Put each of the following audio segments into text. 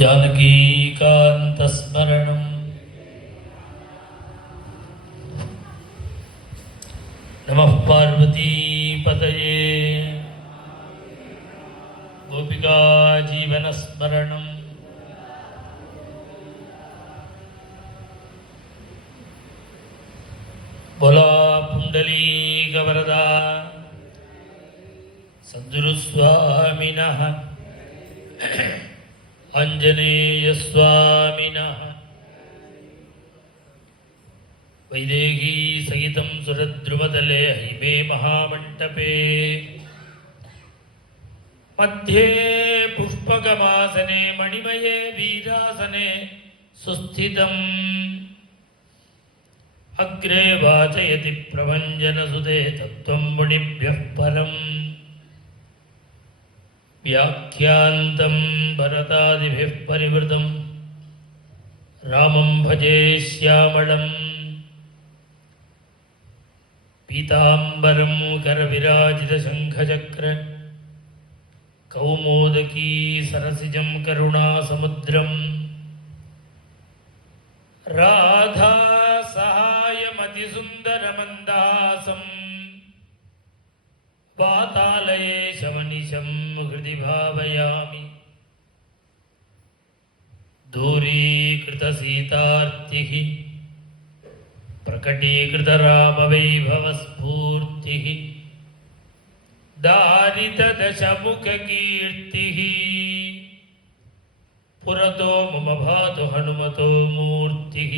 जानकीकान्तस्मरणम् नमः पार्वतीपतये गोपिका जीवनस्मरणम् बोला पुण्डलीकवरदा सद्गुरुस्वामिनः आञ्जनेयस्वामिनः वैदेही सहितं सुरद्रुमतले हैमे महामण्डपे मध्ये पुष्पकमासने मणिमये वीरासने सुस्थितम् अग्रे वाचयति प्रभञ्जनसुते तत्त्वं मुनिभ्यः परम् व्याख्यान्तं भरतादिभिः परिवृतं रामं भजे श्यामलं पीताम्बरं करविराजितशङ्खचक्र कौमोदकी सरसिजं करुणासमुद्रं राधा सहायमतिसुन्दरमन्दहासं वातालये शमनिशं हृदि भावयामि दूरीकृतसीतार्तिः प्रकटीकृतरामवैभवस्फूर्तिः दारितदशमुखकीर्तिः पुरतो मम भातु हनुमतो मूर्तिः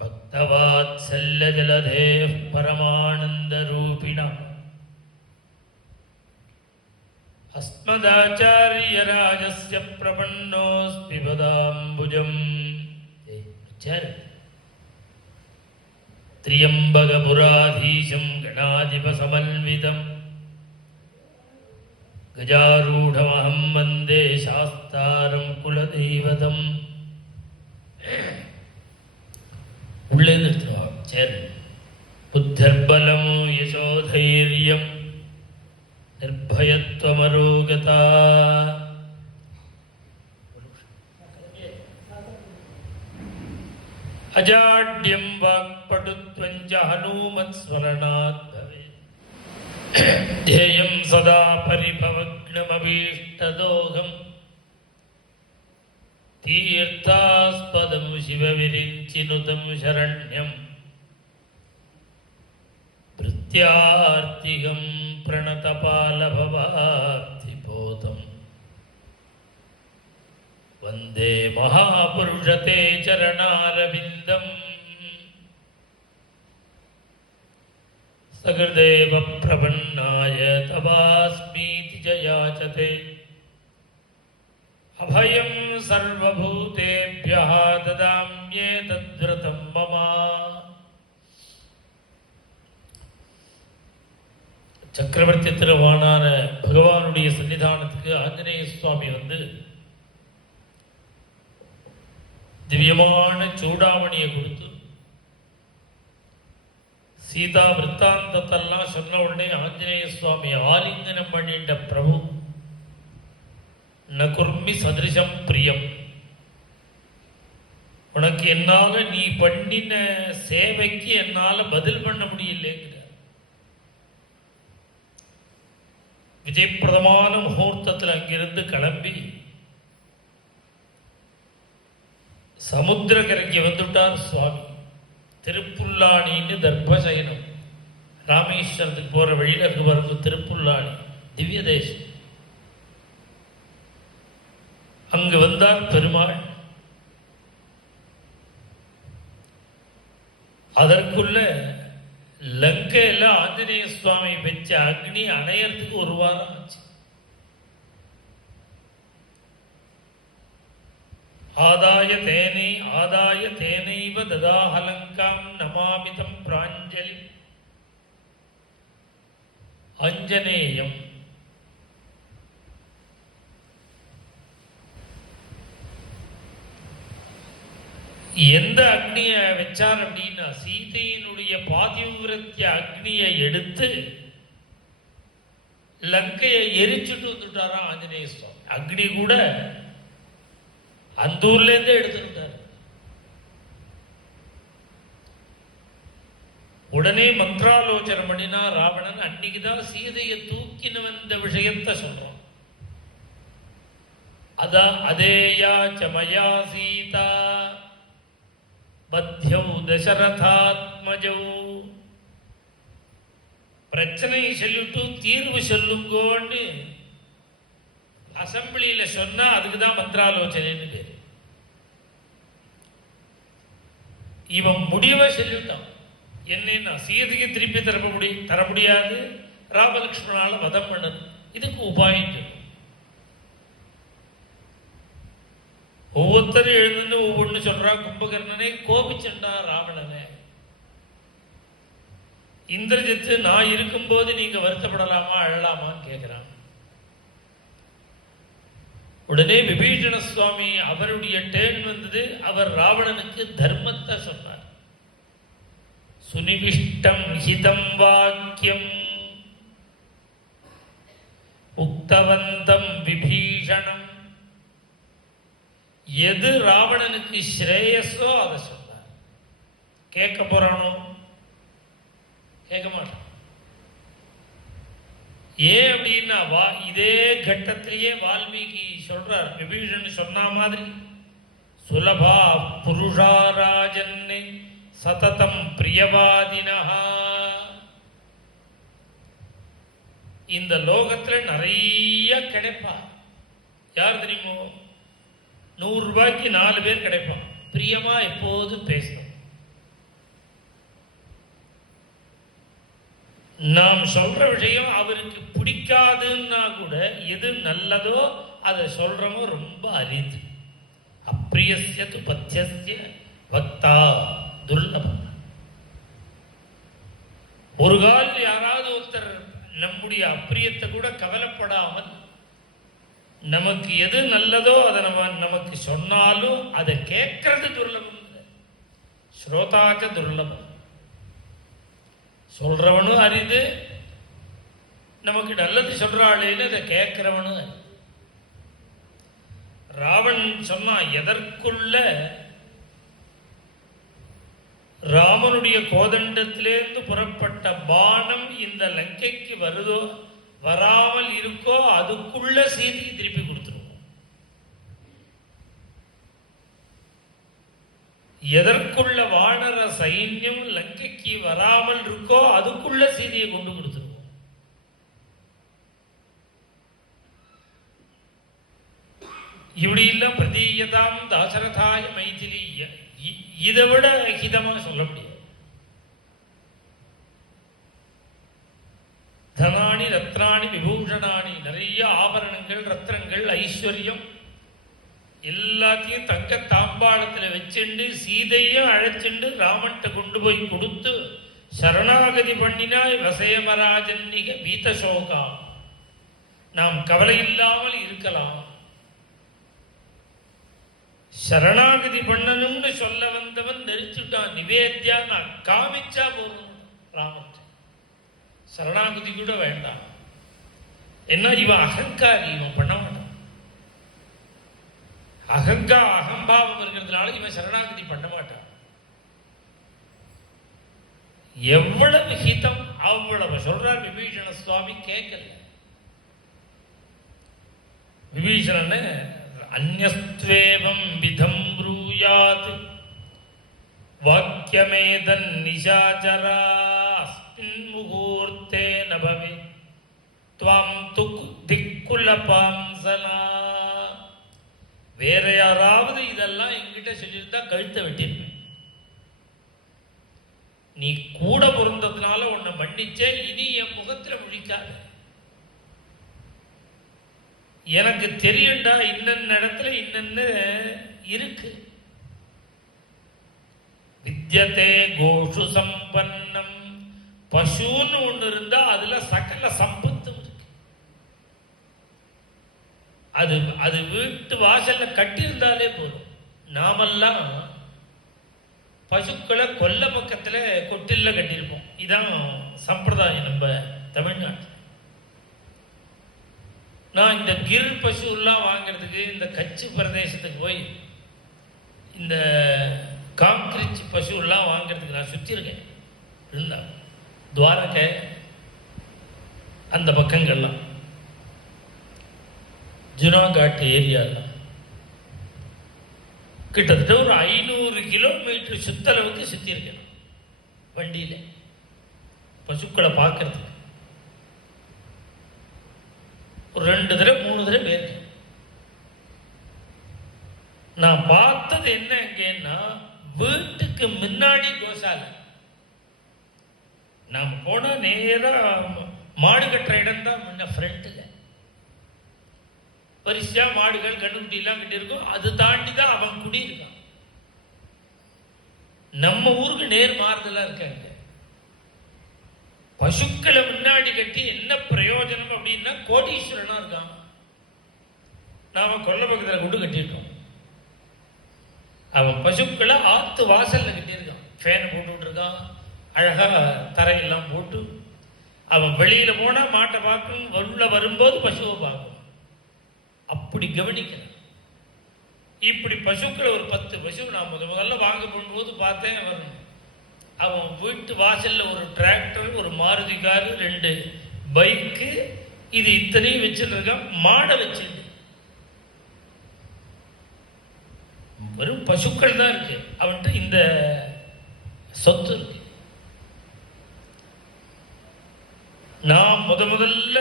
भक्तवात्सल्यजलधेः परमानन्दरूपिणः अस्मदाचार्यराजस्य प्रपन्नोऽस्मि पदाम्बुजम् त्र्यम्बकपुराधीशं गणाधिपसमन्वितं गजारूढमहं वन्दे शास्तारं कुलदैवतम् உள்ளே நிறுத்துவான். சரி, புத்தர்பலம் யசோதைரியம் நிர்பயத்வமரோகதா அஜாட்யம் வாக்படுத்வஞ்ச ஹனுமத் ஸ்மரணாத் பவேத் தேயம் சதா பரிபவக்னமபீஷ்டதோகம் तीर्थास्पदं शिवविरिञ्चिनुतं शरण्यं प्रत्यार्तिगं प्रणतपालभवाब्धिपोतं वन्दे महापुरुषते चरणारविन्दम् सकृदेव प्रपन्नाय तवास्मीति च याचते अभयं सर्वभूतेभ्यः ददाम्येतद्व्रतं मम. சக்கரவர்த்தி திருவானான பகவானுடைய சன்னிதானத்துக்கு ஆஞ்சநேய சுவாமி வந்து திவ்யமான சூடாமணியை கொடுத்து சீதா விற்த்தாந்தத்தெல்லாம் சொன்ன உடனே ஆஞ்சநேய சுவாமி ஆலிங்கனம் பண்ணிட்ட பிரபு நகுர்மி சதிருஷம் பிரியம், உனக்கு என்னால நீ பண்ணின சேவைக்கு என்னால பதில் பண்ண முடியலைங்கிற விஜயப்பிரதமான முகூர்த்தத்தில் அங்கிருந்து கிளம்பி சமுத்திரக்கரைக்கு வந்துட்டார் சுவாமி. திருப்புல்லாணின்னு தர்பசயனம், ராமேஸ்வரத்துக்கு போற வழியில் இருக்கு வருது திருப்புல்லாணி திவ்ய தேசம். அங்கு வந்தார் பெருமாள். அதற்குள்ள லங்கையில ஆஞ்சநேய சுவாமி வச்ச அக்னி அணையறதுக்கு ஒரு வாரம் ஆச்சு. ஆதாய தேனைவ ததாஹலங்காம் நமாமிதம் பிராஞ்சலி அஞ்சனேயம். எந்த அக்னியை வச்சார் அப்படின்னா சீதையினுடைய பாதிவிரத்திய அக்னியை எடுத்து லங்கையை எரிச்சுட்டு வந்துட்டாராம் ஆஞ்சநேய சுவாமி. அக்னி கூட அந்த ஊர்லேருந்தே எடுத்துக்கிட்டார். உடனே மந்திராலோசனை பண்ணினா ராவணன். அன்னைக்குதான் சீதையை தூக்கின வந்த விஷயத்தை சொல்றான். அதான் அதேயா சமயா சீதா பத்யௌ தசரதாத்மஜௌ. பிரச்சனையை சொல்லிட்டு தீர்வு சொல்லுங்கோன்னு அசம்பிளியில சொன்னா அதுக்குதான் மந்திராலோசனைன்னு பேரு. இவன் முடிவை சொல்லிட்டான். என்னன்னா சீதைக்கு திருப்பி தர முடியாது, ராமலட்சுமணால வதம் பண்ணது. இதுக்கு உபாயம் ஒவ்வொருத்தரும் எழுதுன்னு ஒவ்வொன்று சொல்றா. கும்பகர்ணனே கோபிச்சண்டா ராவணனே. இந்திரஜித்து நான் இருக்கும்போது நீங்க வருத்தப்படலாமா அழலாமான்னு கேட்கிறான். உடனே விபீஷண சுவாமி அவருடைய டேர்ன் வந்தது. அவர் ராவணனுக்கு தர்மத்தை சொன்னார். சுனிவிஷ்டம் ஹிதம் வாக்கியம் உக்தவந்தம் விபீஷணம். எது ராவணனுக்கு ஸ்ரேயஸோ அதை சொன்னார். கேட்க போறானோ? கேட்க மாட்டான். ஏன் அப்படின்னா இதே கட்டத்திலேயே வால்மீகி சொல்றார். விபீஷணன் சொன்ன மாதிரி சுலபா புருஷாராஜன் சததம் பிரியவாதினா. இந்த லோகத்துல நிறைய கிடைப்பா. யார் தெரியுமோ? 100 ரூபாய்க்கு 4 பேர் கிடைப்பான். பிரியமா எப்போதும் பேசணும். நாம் சொல்ற விஷயம் அவருக்கு பிடிக்காதுன்னா கூட எது நல்லதோ அதை சொல்றமோ ரொம்ப அரிது. அப்பிரியஸ்ய து பத்யஸ்ய வக்தா துர்லபம். ஒரு கால் யாராவது ஒருத்தர் நம்முடைய அப்பிரியத்தை கூட கவலைப்படாமல் நமக்கு எது நல்லதோ அதை நமக்கு சொன்னாலும் அதை கேட்கறது துர்லபம். ஸ்ரோதாச்ச துர்லபம். சொல்றவனும் அரிது, நமக்கு நல்லது சொல்றாளேன்னு அதை கேட்கிறவனும் அரிது. ராவணன் சொன்னா எதற்குள்ள ராமனுடைய கோதண்டத்திலேருந்து புறப்பட்ட பானம் இந்த லங்கைக்கு வருதோ வராமல் இருக்கோ அதுக்குள்ள சீதையை திருப்பி கொடுத்துருவோம். எதற்குள்ள வானர சைன்யம் லங்கைக்கு வராமல் இருக்கோ அதுக்குள்ள சீதையை கொண்டு கொடுத்துருவோம். இப்படி இல்ல பிரதீயதாம் தாசரதாய மைதிலி. இதை விட ஹிதமா சொல்ல முடியாது. தனானி ரத்னானி விபூஷணானி. நிறைய ஆபரணங்கள், ரத்னங்கள், ஐஸ்வர்யம் எல்லாத்தையும் தங்க தாம்பாளத்தில் வச்சுண்டு சீதையும் அழைச்சிண்டு ராமன்ட்ட கொண்டு போய் கொடுத்து சரணாகதி பண்ணினாய் வசயமராஜன்னிக வீதசோகா. நாம் கவலை இல்லாமல் இருக்கலாம். சரணாகதி பண்ணணும்னு சொல்ல வந்தவன் நெரிச்சுட்டான். நிவேத்யா நான் காமிச்சா போதும் ராமன். சரணாகதி கூட வேண்டாம். என்ன இவன் அகங்காரி, இவன் பண்ண மாட்டான். அகம்பாவம் இருக்கிறதுனால இவன் சரணாகதி பண்ண மாட்டான். எவ்வளவு ஹிதம் அவ்வளவு சொல்றார் விபீஷண சுவாமி. கேட்கல. விபீஷணன் அந்யஸ்த்வேவம் விதம் ப்ரூயாத் வாக்கியமேதன் நிசாச்சரா அஸ்மின் முகூர்த்தே நபவே த்வாம் திக்குலபாம்சலா. வேற யாராவது இதெல்லாம் என்கிட்ட சொல்லியிருந்தா கழுத்தை வெட்டிருப்பேன். நீ கூட பிறந்ததுனால உன்னை மன்னிச்சே, இனி என் முகத்துல முழிக்காத. எனக்கு தெரியும்டா இன்னென்ன இடத்துல இன்னென்ன இருக்கு. வித்யதே கோஷு சம்பன்னம். பசுன்னு ஒண்ணு இருந்தா அதுல சகல சம்பத்தும் இருக்கு. அது வீட்டு வாசல்ல கட்டியிருந்தாலே போதும். நாமெல்லாம் பசுக்களை கொல்ல பக்கத்துல கொட்டில்ல கட்டியிருப்போம். இதான் சம்பிரதாயம் நம்ம தமிழ்நாட்டில். நான் இந்த கிர் பசு எல்லாம் வாங்கிறதுக்கு இந்த கட்சி பிரதேசத்துக்கு போய் இந்த காங்கிரீட் பசுவெல்லாம் வாங்கிறதுக்கு நான் சுற்றிருக்கேன். இருந்தா துவாரகை அந்த பக்கங்கள்லாம், ஜுனாகாட் ஏரியாலாம் கிட்டத்தட்ட ஒரு 500 கிலோமீட்டர் சுத்தளவுக்கு சுற்றியிருக்கேன் வண்டியில் பசுக்களை பார்க்கறதுக்கு. ஒரு 2 தடவை 3 தடவை போயிருக்கேன். நான் பார்த்தது என்ன அங்கேன்னா, வீட்டுக்கு முன்னாடி கோசாலை. நாம் போன நேராக மாடு கட்டுற இடம் தான் முன்ன ஃப்ரண்ட்டில் பரிசா மாடுகள் கண்ணுக்குட்டிலாம் கிட்ட இருக்கும். அது தாண்டி தான் அவன் குடி இருக்கான். நம்ம ஊருக்கு நேர் மாறுதலாக இருக்காங்க. பசுக்களை முன்னாடி கட்டி என்ன பிரயோஜனம் அப்படின்னா, கோடீஸ்வரனா இருக்கான். நாம கொல்ல பக்கத்தில் கொண்டு கட்டிட்டோம். அவன் பசுக்களை ஆத்து வாசல்ல கட்டியிருக்கான். ஃபேனை போட்டு இருக்கான். அழகா தரையெல்லாம் போட்டு அவன் வெளியில போனா மாட்டை பார்க்கணும், உள்ள வரும்போது பசுவை பார்க்கணும். அப்படி கவனிக்கிறான். இப்படி பசுக்களை ஒரு 10 பசு நான் முதல்ல வாங்க போகும்போது பார்த்தேன். அவன் வீட்டு வாசல்ல ஒரு டிராக்டர், ஒரு மாருதி காரு, 2 பைக்கு, இது இத்தனையும் வச்சுருக்கான். மாடை வச்சிருக்கு. வெறும் பசுக்கள் தான் இருக்கு. அவன்கிட்ட இந்த சொத்து இருக்கு. நான் முதல்ல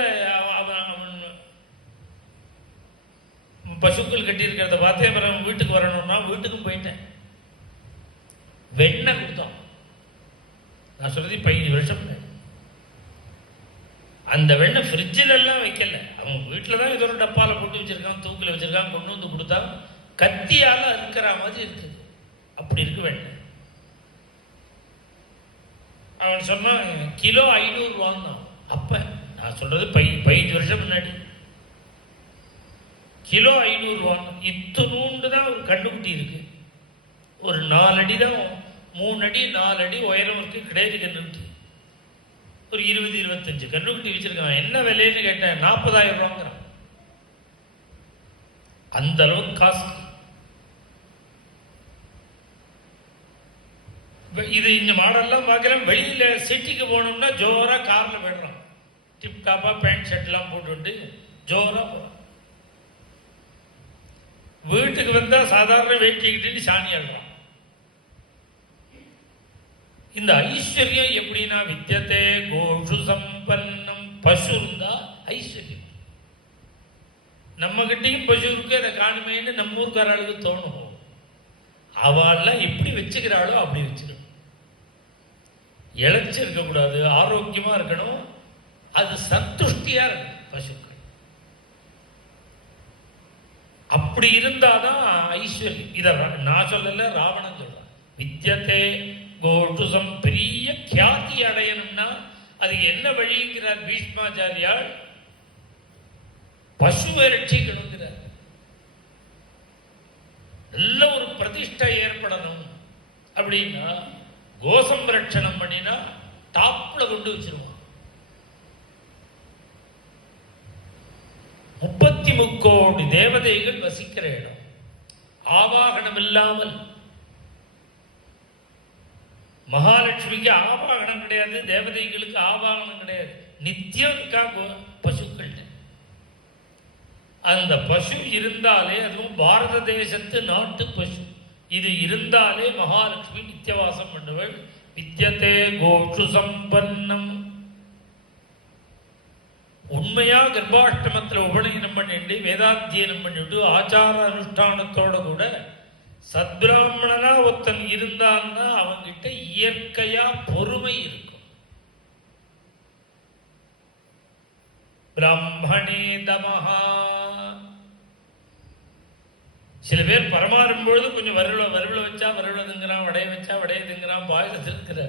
அவன் பசுக்கள் கட்டி இருக்கிறத பார்த்தே. அப்புறம் வீட்டுக்கு வரணும்னா வீட்டுக்கும் போயிட்டேன். வெண்ணெய் கொடுத்தான். நான் சொல்றது 15 வருஷம். அந்த வெண்ணெய் ஃப்ரிட்ஜில் எல்லாம் வைக்கல. அவன் வீட்டில் தான் ஏதோ ஒரு டப்பாவில் போட்டு வச்சிருக்கான், தூக்கில் வச்சிருக்கான். கொண்டு வந்து கொடுத்தா கத்தியால் இருக்கிற மாதிரி இருக்குது. அப்படி இருக்கு வெண்ணெய். அவன் சொன்னான் கிலோ 500 ரூபான்னு. அப்ப நான் சொல்றது 15 வருஷம் முன்னாடி கிலோ 500 ரூபான்னு. இத்தனூண்டு தான் ஒரு கண்ணுக்குட்டி இருக்கு. ஒரு 4 அடி தான், 3 அடி 4 அடி உயரம் இருக்கு. கிடையாது கண்ணுக்குட்டி. ஒரு 20-25 கண்ணுக்குட்டி வச்சிருக்கான். என்ன விலைன்னு கேட்டேன். 40,000 ரூபாங்கிறான். அந்த அளவுக்கு காசு. இது இந்த மாடெல்லாம் பார்க்கலாம். வெளியில சிட்டிக்கு போனோம்னா ஜோரா கார்ல போயிடுறான். டிப்டாப்பா பேண்ட் ஷர்ட்லாம் போட்டு ஜோரா போறான். வீட்டுக்கு வந்தா சாதாரண வேட்டிக்கிட்டு சாணி ஆடுறான். இந்த ஐஸ்வர்யம் எப்படின்னா, வித்தியதே கோஷு சம்பன்னம். பசு இருந்தா ஐஸ்வர்யம். நம்ம கிட்டையும் பசு இருக்கு, அதை காணுமேன்னு நம்ம ஊருக்காரர்களுக்கு தோணும். அவள்லாம் எப்படி வச்சுக்கிறாளோ அப்படி வச்சுக்கணும். இழைச்சி இருக்கக்கூடாது, ஆரோக்கியமா இருக்கணும். அது சந்துஷ்டியா இருக்கும் பசுக்கள். அப்படி இருந்தாதான் ஐஸ்வர்யம். இத நான் சொல்லல, ராவணன் சொல்றான். வித்தியதே கோஷுசம். பெரிய கியாதி அடையணும்னா அது என்ன வழிங்கிறார் பீஷ்மாச்சாரியால். பசுவை ரட்சிக்கணுங்கிறார். நல்ல ஒரு பிரதிஷ்டை ஏற்படணும் அப்படின்னா கோசம்ரட்சணம் பண்ணினா டாப்ல கொண்டு வச்சிருவான். 33 கோடி தேவதைகள் வசிக்கிற இடம். ஆவாகனம் இல்லாமல். மகாலட்சுமிக்கு ஆவாகனம் கிடையாது, தேவதைகளுக்கு ஆவாகனம் கிடையாது. நித்தியம் இருக்கா பசுக்கள். அந்த பசு இருந்தாலே, அதுவும் பாரத தேசத்து நாட்டு பசு, இது இருந்தாலே மகாலட்சுமி நித்தியவாசம் பண்ணுவள். வித்தியதே கோஷு சம்பன்னம். உண்மையா கர்ப்பாஷ்டமத்தில் உபநயனம் பண்ணிட்டு வேதாத்தியனம் பண்ணிட்டு ஆச்சார அனுஷ்டானத்தோட கூட சத்பிராமணனா ஒருத்தன் இருந்தான்னா அவங்கிட்ட இயற்கையா பொறுமை இருக்கும். பிராமணே தமஹா. சில பேர் பரமாறும் பொழுது கொஞ்சம் வருவில வச்சா வருவில திங்கிறான், வடைய வச்சா வடைய திங்கிறான், பாயசம் திங்கிற,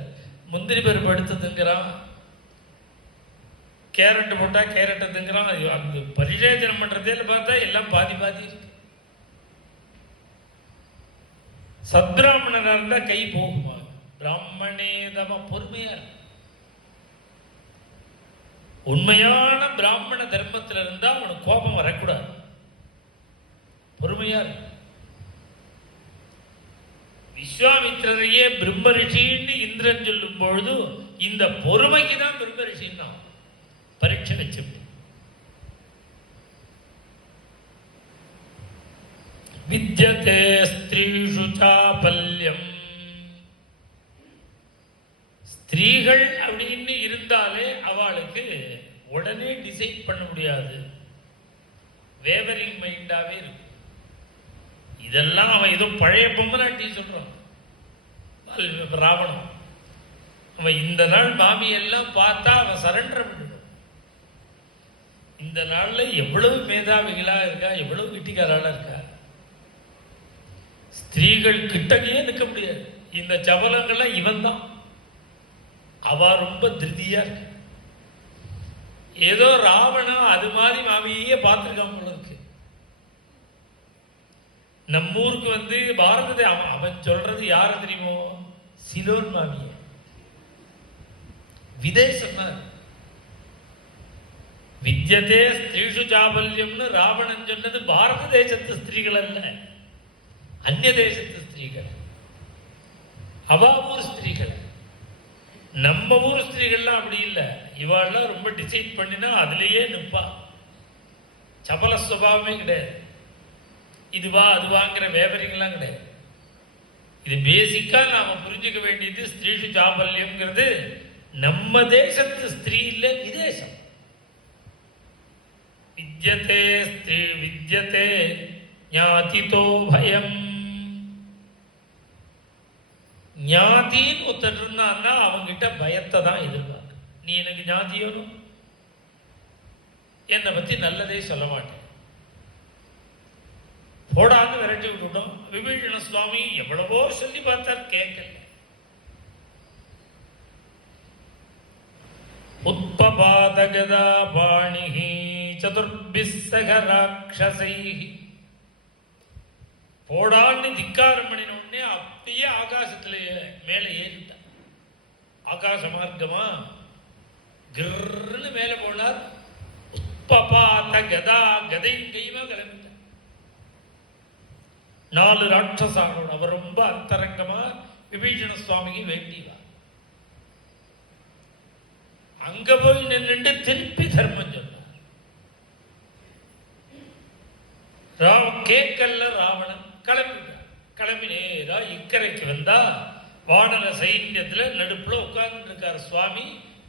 முந்திரி பருப்பு எடுத்து திங்கிறான், கேரட்டு போட்டா கேரட்டை திங்கிறான். அந்த பரிசேஜனம் பண்றதே பார்த்தா எல்லாம் பாதி பாதி இருக்கு. சத்பிராமணனா இருந்தா கை போகுமா? பிராமணே தம. பொறுமையா. உண்மையான பிராமண தர்மத்தில் இருந்தா அவனுக்கு கோபம் வரக்கூடாது. பொறுமையா. விஸ்வாமித்திரரையே பிரம்ம ரிஷின்னு இந்திரன் சொல்லும் பொழுது இந்த பொறுமைக்கு தான் பிரம்ம ரிஷின்னா பரீட்சை வச்சு. வித்யதே ஸ்திரீஷு சாபல்யம். ஸ்திரீகள் அப்படின்னு இருந்தாலே அவளுக்கு உடனே டிசைட் பண்ண முடியாது, வேவரிங் மைண்டாவே இருக்கும். இதெல்லாம் அவன் ஏதோ பழைய பொம்மநாட்டி சொல்றான். ராவணன் அவன் இந்த நாள் மாமியெல்லாம் பார்த்தா அவன் சரண்டர் பண்ணிடும். இந்த நாள்ல எவ்வளவு மேதாவிகளா இருக்கா, எவ்வளவு வீட்டுக்காராளா இருக்கா. ஸ்திரீகள் கிட்டக்கையே நிற்க முடியாது. இந்த சபலங்கள்லாம் இவன் தான். அவ ரொம்ப திருதியா இருக்கு. ஏதோ ராவணா அது மாதிரி மாமியே பார்த்துருக்கான் போல இருக்கு. நம்ம ஊருக்கு பாரத அவன் சொல்றது யாரு தெரியுமோ, சிலோன் மாமிய விதேசம். வித்யதே ஸ்திரீஷு சாபல்யம்னு ராவணன் சொன்னது பாரத தேசத்து ஸ்திரீகள் அல்ல, அந்நிய தேசத்து ஸ்திரீகள். அவ ஊர் ஸ்திரீகள். நம்ம ஊர் ஸ்திரீகள்லாம் அப்படி இல்லை. இவாள்லாம் ரொம்ப டிசைட் பண்ணினா அதுலேயே நிற்பா. சபல சுபாவமே கிடையாது. இதுவா அதுவாங்கிற வேவரிங்லாம் கிடையாது. இது பேசிக்கா நாம புரிஞ்சுக்க வேண்டியது. ஸ்திரீஷு சாபல்யம்ங்கிறது நம்ம தேசத்து ஸ்திரீ இல்லை, விதேசம். வித்யதே ஸ்திரீ வித்யதே ஞாதிதோ பயம். ஞாதின்னு ஒருத்தர் இருந்தான்னா அவங்கிட்ட பயத்தை தான் எதிர்பார்க்க. நீ எனக்கு ஞாதியோனும் என்னை பத்தி நல்லதே சொல்ல மாட்டேன், போடான்னு விரட்டி விட்டுட்டோம். விபீஷண சுவாமி எவ்வளவோ சொல்லி பார்த்தார், கேட்கல. உத்பபாதகதா பாணிஹி சதுர்பிஸ்ஸக ராட்சசைஹி. போடான்னு திக்காரம் பண்ணின உடனே அப்படியே ஆகாசத்துல மேலே ஏறிட்டார். ஆகாச மார்க்கமா கிர்ன்னு மேலே போனார். உத்பபாத கதா, கதையும் கையுமா கிளம்பிட்டார். 4 ராட்சசாரோட அவர் ரொம்ப அந்தரங்கமா விபீஷண சுவாமிக்கு வேண்டிவார். அங்க போய் நின்று திருப்பி தர்மம் சொன்னார். கேட்கல ராவணன். கிளம்பி நேரா இக்கரைக்கு வந்தா வானர சைன்யத்துல நடுப்புல உட்கார்ந்து இருக்கார் சுவாமி.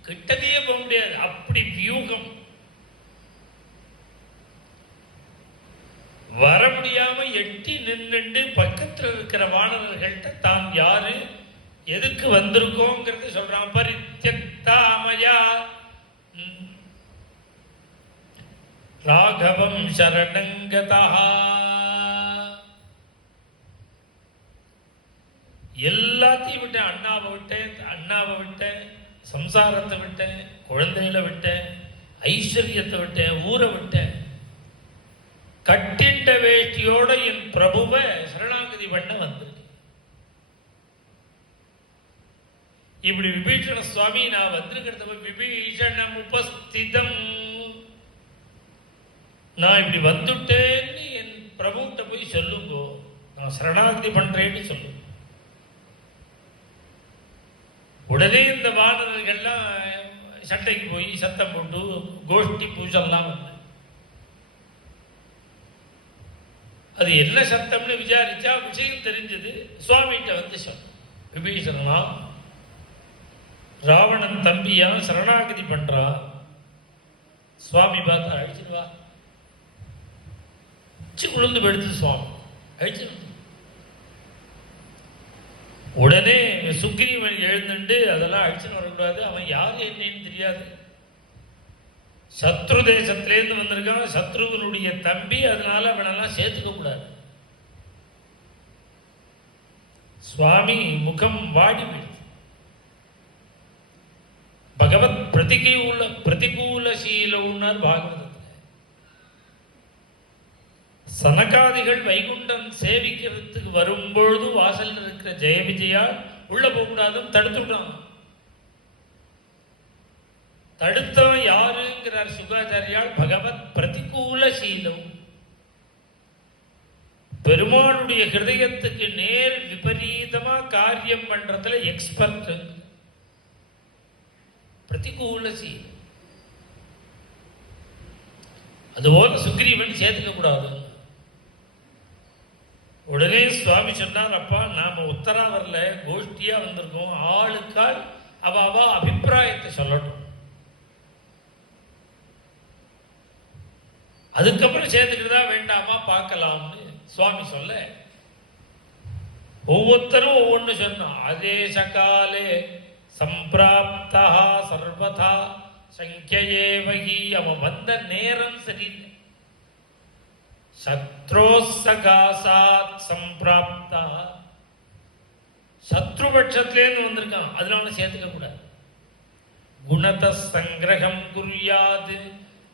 கிட்டவே போக முடியாது, அப்படி வியூகம். வர முடியாம எட்டி நின்று பக்கத்துல இருக்கிற வானரர்கள்ட்ட தான் யாரு எதுக்கு வந்திருக்கோங்கிறது சொல்றான். பரித்யக்தாமயா ராகவம் சரணங்கதா. எல்லாத்தையும் விட்டேன். அண்ணாவை விட்டேன், சம்சாரத்தை விட்டேன், குழந்தைகளை விட்டேன், ஐஸ்வர்யத்தை விட்டேன், ஊரை விட்டேன். கட்டிண்ட வேஷ்டியோட என் பிரபுவை சரணாகதி பண்ண வந்திருக்கேன். இப்படி விபீஷண சுவாமி நான் வந்திருக்கிறத விபீஷணம் உபஸ்திதம், நான் இப்படி வந்துட்டேன்னு என் பிரபுகிட்ட போய் சொல்லுங்கோ, நான் சரணாகதி பண்றேன்னு சொல்லுங்க. உடனே இந்த வானர்கள்லாம் சண்டைக்கு போய் சத்தம் போட்டு கோஷ்டி பூஜெல்லாம் வந்து அது என்ன சத்தம்னு விசாரிச்சா விஷயம் தெரிஞ்சது. சுவாமிகிட்ட வந்து சொன்ன, விபீஷணனா ராவணன் தம்பியா சரணாகதி பண்றா. சுவாமி பார்த்தா அழிச்சிருவா, குழுந்து படுத்து சுவாமி அழிச்சிரு. உடனே சுக்ரீவன் எழுந்துட்டு அதெல்லாம் அழிச்சுன்னு வரக்கூடாது, அவன் யாரு என்னன்னு தெரியாது, சத்ரு தேசத்திலேருந்து வந்திருக்கான், சத்ருவனுடைய தம்பி, அதனால அவனெல்லாம் சேர்த்துக்க கூடாது. சுவாமி முகம் வாடி போயிடுச்சு. பகவத் பிரதிகூல சீலவுன்னார் பாகவதத்தில். சனகாதிகள் வைகுண்டம் சேவிக்கிறதுக்கு வரும்பொழுது வாசல் இருக்கிற ஜெய விஜயா உள்ள போகக்கூடாதுன்னு தடுத்துட்டான். தடுத்தவன் யாருங்கிறார் சுகாச்சாரியால், பகவத் பிரதிகூல சீலம். பெருமானுடைய ஹிருதயத்துக்கு நேர் விபரீதமா காரியம் பண்றதுல எக்ஸ்பர்ட். பிரதிகூலசி. அதுபோல சுக்ரீவன் சேர்த்துக்க கூடாது. உடனே சுவாமி சொன்னார், அப்பா நாம உத்தரா வரல, கோஷ்டியா வந்திருக்கோம், ஆளுக்கால் அவ அபிப்பிராயத்தை சொல்லட்டும், அதுக்கப்புறம் சேர்த்துக்கிறதா வேண்டாமா பார்க்கலாம்னு சுவாமி சொல்ல, ஒவ்வொருத்தரும் ஒவ்வொன்று சொன்னோம். அதே சகாலே சம்பிராப்தா சர்வதா சங்கியேவகி. அவன் வந்த நேரம் சரியில்லை. சத்ரோசகாசாத் சம்பிராப்தா, சத்ருபட்சத்திலேருந்து வந்திருக்கான், அதனால சேர்த்துக்க கூடாது. குணத சங்கிரகம் குறியாது.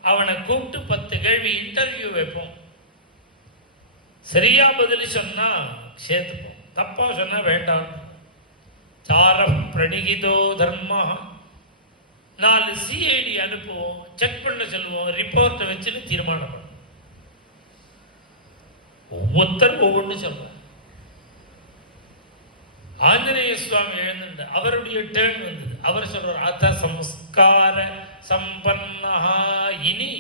அவனை கூப்பிட்டு 10 கேள்வி இன்டர்வியூ வைப்போம். சரியா பதில் சொன்னா சேர்த்துப்போம், தப்பா சொன்னா வேண்டாம். சார பிரணிகிதோ தர்மா. 4 சிஐடி அனுப்புவோம், செக் பண்ண சொல்லுவோம், ரிப்போர்ட்டை வச்சுன்னு தீர்மானம் பண்ணுவோம். ஒவ்வொருத்தரும் ஒவ்வொன்று சொல்றார். ஆஞ்சநேய சுவாமி எழுந்து அவருடைய டேர்ன் வந்தது. அவர் சொல்றார், அத சம்ஸ்கார சம்பன்னா. இனி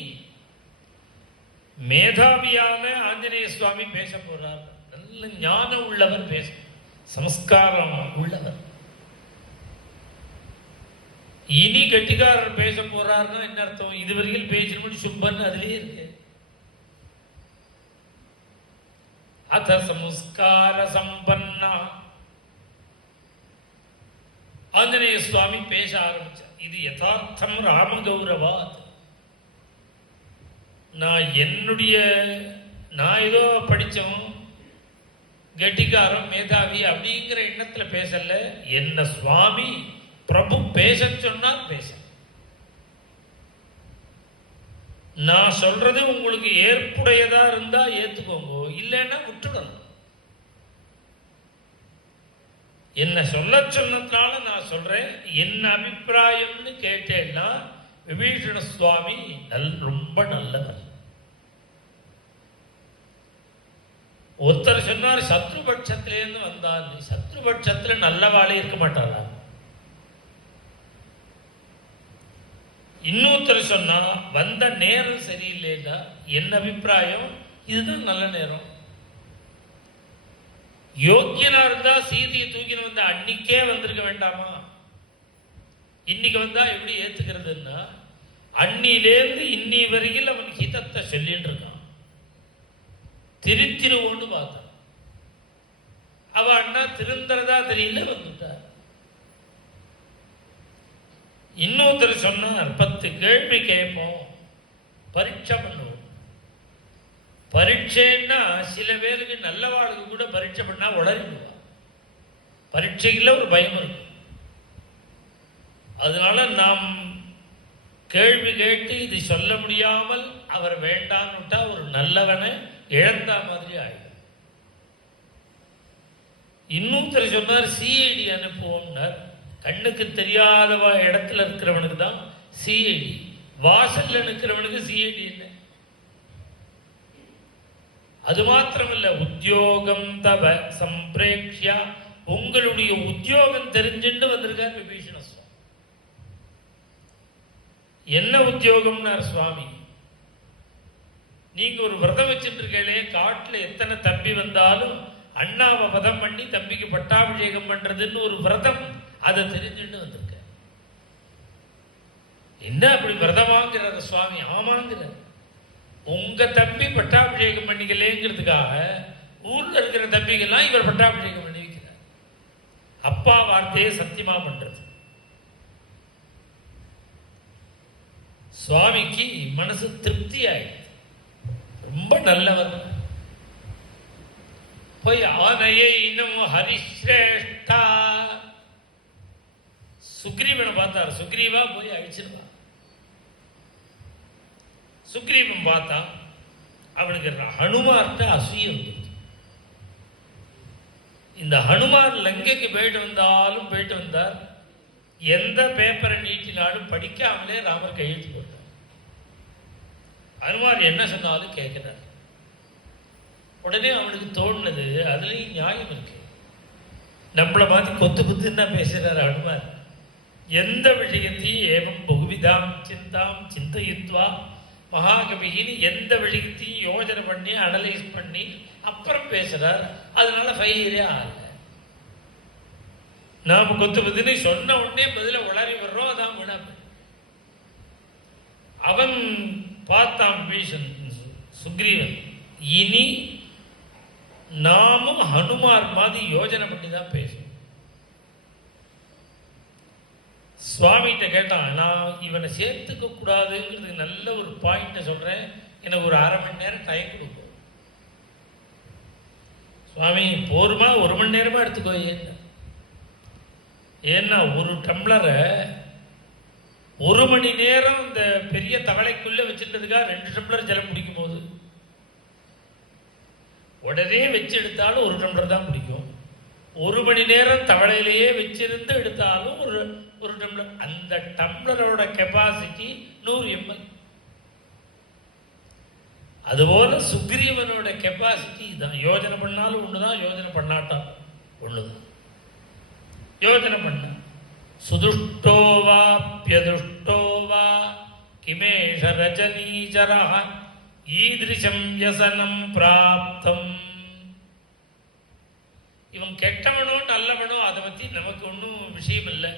மேதாவியான ஆஞ்சநேய சுவாமி பேச போறார். நல்ல ஞானம் உள்ளவர் பேச, சம்ஸ்காரம் உள்ளவர். இனி கட்டிக்காரர் பேச போறாருன்னா என்ன அர்த்தம்? இதுவரையில் பேசணும் சுப்பன் அதுலயே இருக்கு. அத சம்ஸ்கார சம்பன்னா. ஆஞ்சநேய சுவாமி பேச ஆரம்பிச்சார். இது யதார்த்தம் ராமகௌரவாத். நான் ஏதோ படித்தவன், கெட்டிக்காரன், மேதாவி அப்படிங்கிற எண்ணத்துல பேசல. என்ன சுவாமி பிரபு பேச சொன்னால் பேச. நான் சொல்றது உங்களுக்கு ஏற்புடையதா இருந்தா ஏத்துக்கோங்க, இல்லைன்னா விட்டுடணும். என்ன சொல்ல சொன்னதுனால நான் சொல்றேன். என்ன அபிப்பிராயம்னு கேட்டேன்னா, விபீஷண சுவாமி ரொம்ப நல்லவர். ஒருத்தர் சொன்னார் சத்ருபட்சத்திலேருந்து வந்தார். சத்ருபட்சத்துல நல்லவாளே இருக்க மாட்டாரா? இன்னொருத்தர் சொன்னா வந்த நேரம் சரியில்லைன்னா, என்ன அபிப்பிராயம் இதுதான் நல்ல நேரம். யோக்கியனா இருந்தா சீதையை தூக்கின்னு வந்த அன்னைக்கே வந்திருக்க வேண்டாமா? இன்னைக்கு வந்தா எப்படி ஏத்துக்கிறதுன்னா, அன்னிலேருந்து இன்னி வரையில் அவன் ஹிதத்தை சொல்லிட்டு இருக்கான். திருத்திருவோன்னு பார்த்தான். அவ அண்ணா திருந்தறதா தெரியல, வந்துட்டார். இன்னொருத்தர் சொன்னார், 10 கேள்வி கேட்போம், பரீட்சை பண்ணுவோம். பரீட்சைன்னா சில பேருக்கு நல்லவாளுக்கு கூட பரீட்சை பண்ணா உளறிடுவா. பரீட்சைக்குள்ள ஒரு பயம் இருக்கு. அதனால நாம் கேள்வி கேட்டு இது சொல்ல முடியாமல் அவர் வேண்டான்னு விட்டா ஒரு நல்லவனை இழந்த மாதிரி ஆயிடும். இன்னொருத்தர் சொன்னார், சிஐடி அனுப்புவோம்னார். கண்ணுக்கு தெரியாதவா இடத்துல இருக்கிறவனுக்கு தான் சிஐடி, வாசல்ல நிற்கிறவனுக்கு சிஐடி இல்லை. அது மாத்திரமல்ல, உத்தியோகம் தவ சம்பிரேக்ஷா. உங்களுடைய உத்தியோகம் தெரிஞ்சுட்டு வந்திருக்கார் விபீஷண சுவாமி. என்ன உத்தியோகம்னார் சுவாமி? நீங்க ஒரு விரதம் வச்சுட்டு இருக்கீங்களே, காட்டுல எத்தனை தம்பி வந்தாலும் அண்ணாவை வதம் பண்ணி தம்பிக்கு பட்டாபிஷேகம் பண்றதுன்னு ஒரு விரதம், அதை தெரிஞ்சுட்டு வந்திருக்க. என்ன அப்படி விரதமாங்கிறார் சுவாமி? ஆமாங்கிறார். உங்க தம்பி பட்டாபிஷேகம் பண்ணிக்கலேங்கிறதுக்காக ஊர்ல இருக்கிற தம்பிகள்லாம் இவர் பட்டாபிஷேகம் பண்ணி வைக்கிறார். அப்பா வார்த்தையை சத்தியமா பண்றது. சுவாமிக்கு மனசு திருப்தி ஆயிடுது. ரொம்ப நல்லவர். போய் ஆனையை இன்னும் ஹரிஸ்ரேஷ்டா சுக்ரீவனை பார்த்தார். சுக்ரீவா போய் அழிச்சிருவான். சுக்ரீவன் பார்த்தான். அவனுக்கு ஹனுமார்ட்ட அசூய வந்துருச்சு. இந்த ஹனுமார் லங்கைக்கு போயிட்டு வந்தாலும் போயிட்டு வந்தார். எந்த பேப்பரை நீட்டினாலும் படிக்காமலே ராமர் கையெழுத்து போட்டார். ஹனுமார் என்ன சொன்னாலும் கேட்கிறார். உடனே அவனுக்கு தோணுனது, அதுலேயும் நியாயம் இருக்கு. நம்மளை மாதிரி கொத்து குத்துன்னு தான் பேசுகிறார் அனுமார். எந்த விஷயத்தையும் ஏவம் பகுவிதாம் சிந்தாம் சிந்தயித்வா மகாகவின்னு எந்த விஷயத்தையும் யோஜனை பண்ணி அனலைஸ் பண்ணி அப்புறம் பேசுகிறார். அதனால ஃபெயிலே ஆகல. நாம் கொத்து குத்துன்னு சொன்ன உடனே பதில உளறி வர்றோம், அதான் விடாம. அவன் பார்த்தான் பீஷன் சுக்ரீவன், இனி நாமும் ஹனுமார் மாதிரி யோஜனை பண்ணி தான் பேசணும். சுவாமிகிட்ட கேட்டான், நான் இவனை சேர்த்துக்க கூடாதுங்கிறதுக்கு நல்ல ஒரு பாயிண்ட்டை சொல்றேன், எனக்கு ஒரு 1/2 மணி நேரம் டைம் கொடுக்கும். சுவாமி போருமா, 1 மணி நேரமா எடுத்துக்கோ. ஏன்னா ஒரு டம்ளரை 1 மணி நேரம் இந்த பெரிய தவளைக்குள்ள வச்சுட்டதுக்காக 2 டம்ளர் ஜலம் பிடிக்கும் போது உடனே வச்சு எடுத்தாலும் 1 டம்ளர் தான் பிடிக்கும். 1 மணி நேரம் தவளையிலேயே வச்சிருந்து எடுத்தாலும் ஒரு டம்ளர். அந்த டம்ளரோட கெப்பாசிட்டி 100 ml. அதுபோல சுக்ரீவனோட கெப்பாசிட்டி தான். யோஜனை பண்ணாலும் ஒண்ணுதான், யோஜனை பண்ணாட்டம் ஒண்ணுதான். யோஜனை பண்ண சுதுஷ்டோவாப்யதுஷ்டோவா கிமேஷ ரஜனீச்சரா ஈதிருஷம் யசனம் பிராப்தம். இவன் கெட்டவனோ நல்லவனோ அதை பற்றி நமக்கு ஒன்றும் விஷயம் இல்லை.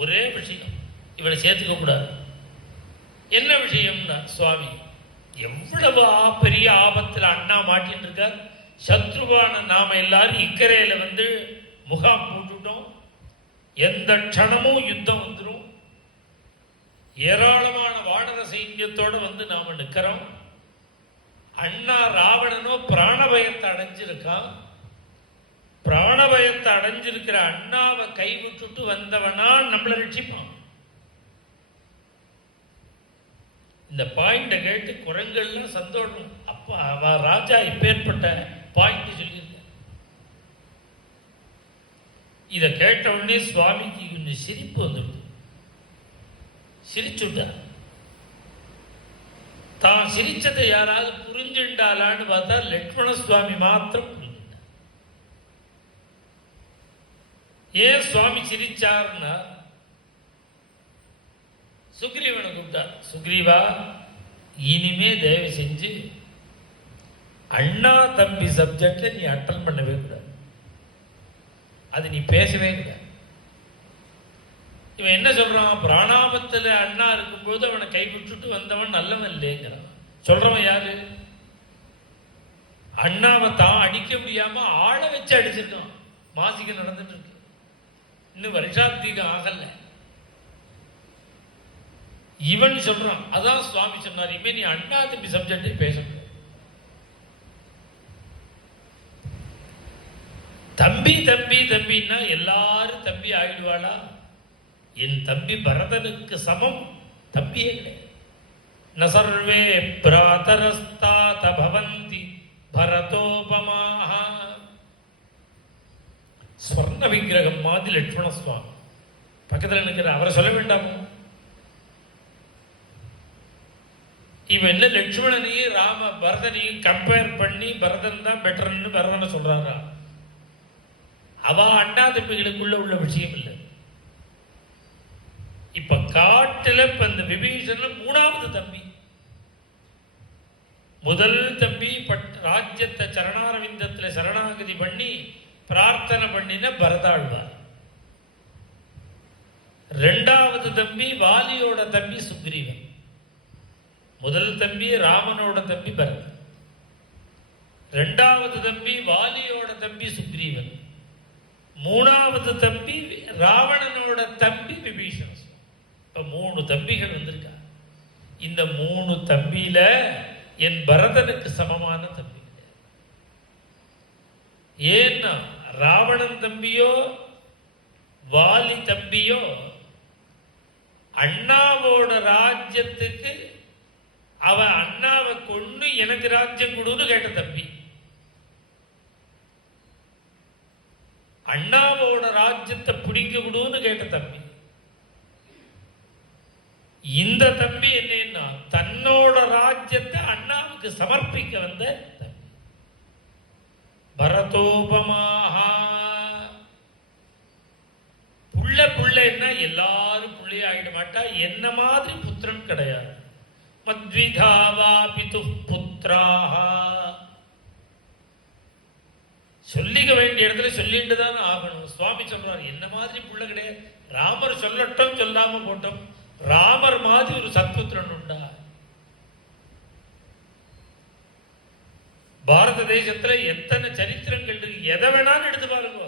ஒரே விஷயம், இவனை சேர்த்துக்க கூடாது. என்ன விஷயம்னா, சுவாமி எவ்வளவு பெரிய ஆபத்தில் அண்ணா மாட்டின்னு இருக்கார். சத்ருவான நாம எல்லாரும் இக்கரையில வந்து முகாம் போட்டுட்டோம். எந்த க்ஷணமும் யுத்தம் வந்துடும். ஏராளமான வானர சைன்யத்தோட வந்து நாம நிற்கிறோம். அண்ணா ராவணனோ பிராணபயத்தை அடைஞ்சிருக்கான். பிராணபயத்தை அடைஞ்சிருக்கிற அண்ணாவை கைவிட்டுட்டு வந்தவனா நம்மளை ரட்சிப்பான். இந்த பாயிண்ட கேட்டு குரங்கள்லாம் சந்தோஷம். அப்பா அவ ராஜா இப்பேற்பட்ட பாயிண்ட் சொல்லியிருக்க. இதை கேட்ட உடனே சுவாமிக்கு கொஞ்சம் சிரிப்பு வந்துடுது. சிரிச்சுட்டார். தான் சிரிச்சதை யாராவது புரிஞ்சுண்டாலான்னு பார்த்தா லட்சுமண சுவாமி மாத்திரம் புரிஞ்சுட்டார். ஏன் சுவாமி சிரிச்சார்னா, சுக்ரீவனை கூப்பிட்டார். சுக்ரீவா, இனிமே தயவு செஞ்சு அண்ணா தம்பி சப்ஜெக்ட்ல நீ அட்டன் பண்ணவே கூடாது. அது நீ பேசவே கூடாது. இவன் என்ன சொல்றான், பிராணாபத்தில் அண்ணா இருக்கும்போது அவனை கைவிட்டுட்டு வந்தவன் நல்லவன் இல்லைங்கிறான். சொல்றவன் யாரு? அண்ணாவை தான் அடிக்க முடியாம ஆளை வச்சு அடிச்சிருக்கான். மாசிக்கு நடந்துட்டு இருக்கு. இன்னும் வருஷாப்திகம் ஆகல. இவன் சொல்றான். அதான் சுவாமி சொன்னார், இனிமே நீ அண்ணா தம்பி சப்ஜெக்டே பேசணும். தம்பி தம்பி தம்பின்னா எல்லாரும் தம்பி ஆயிடுவாளா? என் தம்பி பரதனுக்கு சமம் தம்பியே கிடையாது. நசர்வே பிராதரஸ்தாத பவந்தி பரதோபமாக. ஸ்வர்ண விக்கிரகம் மாதிரி லட்சுமண சுவாமி பக்கத்தில் நிற்கிற அவரை சொல்ல வேண்டாமோ? இவன் என்ன லட்சுமணனையும் பரதனையும் கம்பேர் பண்ணி பரதன் தான் பெட்டர்ன்னு பரதனை சொல்றாரா? அவ அண்ணா தம்பிகளுக்குள்ள உள்ள விஷயம் இல்லை. இப்ப காட்டுல இப்ப இந்த விபீஷணன் 3வது தம்பி. முதல் தம்பி ராஜ்யத்தை சரணாரவிந்தத்துல சரணாகதி பண்ணி பிரார்த்தனை பண்ணின பரதாழ்வார். 2வது தம்பி வாலியோட தம்பி சுக்ரீவன். முதல் தம்பி ராமனோட தம்பி பரதன். 2வது தம்பி வாலியோட தம்பி சுக்ரீவன். 3வது தம்பி ராவணனோட தம்பி விபீஷணன். இப்ப 3 தம்பிகள் வந்திருக்கா. இந்த 3 தம்பியில என் பரதனுக்கு சமமான தம்பி. ஏன்னா ராவணன் தம்பியோ வாலி தம்பியோ அண்ணாவோட ராஜ்யத்துக்கு அவன் அண்ணாவை கொண்டு எனக்கு ராஜ்யம் கொடுன்னு கேட்ட தம்பி. அண்ணாவோட ராஜ்யத்தை பிடிக்க விடுன்னு கேட்ட தம்பி. இந்த தம்பி என்னன்னா தன்னோட ராஜ்யத்தை அண்ணாவுக்கு சமர்ப்பிக்க வந்த தம்பி. பரதோபமாக. புள்ளன்னா எல்லாரும் புள்ளையே ஆகிட மாட்டா. என்ன மாதிரி புத்திரன் கிடையாது. மத்விதாவா பிது புத்திராக. சொல்லிக்க வேண்டிய இடத்துல சொல்லிட்டு தான் ஆகணும். சுவாமி சொல்றாரு என்ன மாதிரி புள்ள கிடையாது. ராமர் சொல்லட்டும் சொல்லாம போட்டோம். ராமர் மாதிரி ஒரு சத்புத்திரன் உண்டா? பாரத தேசத்துல எத்தனை சரித்திரங்கள் இருக்கு. எதை வேணாலும் எடுத்து பாருங்க.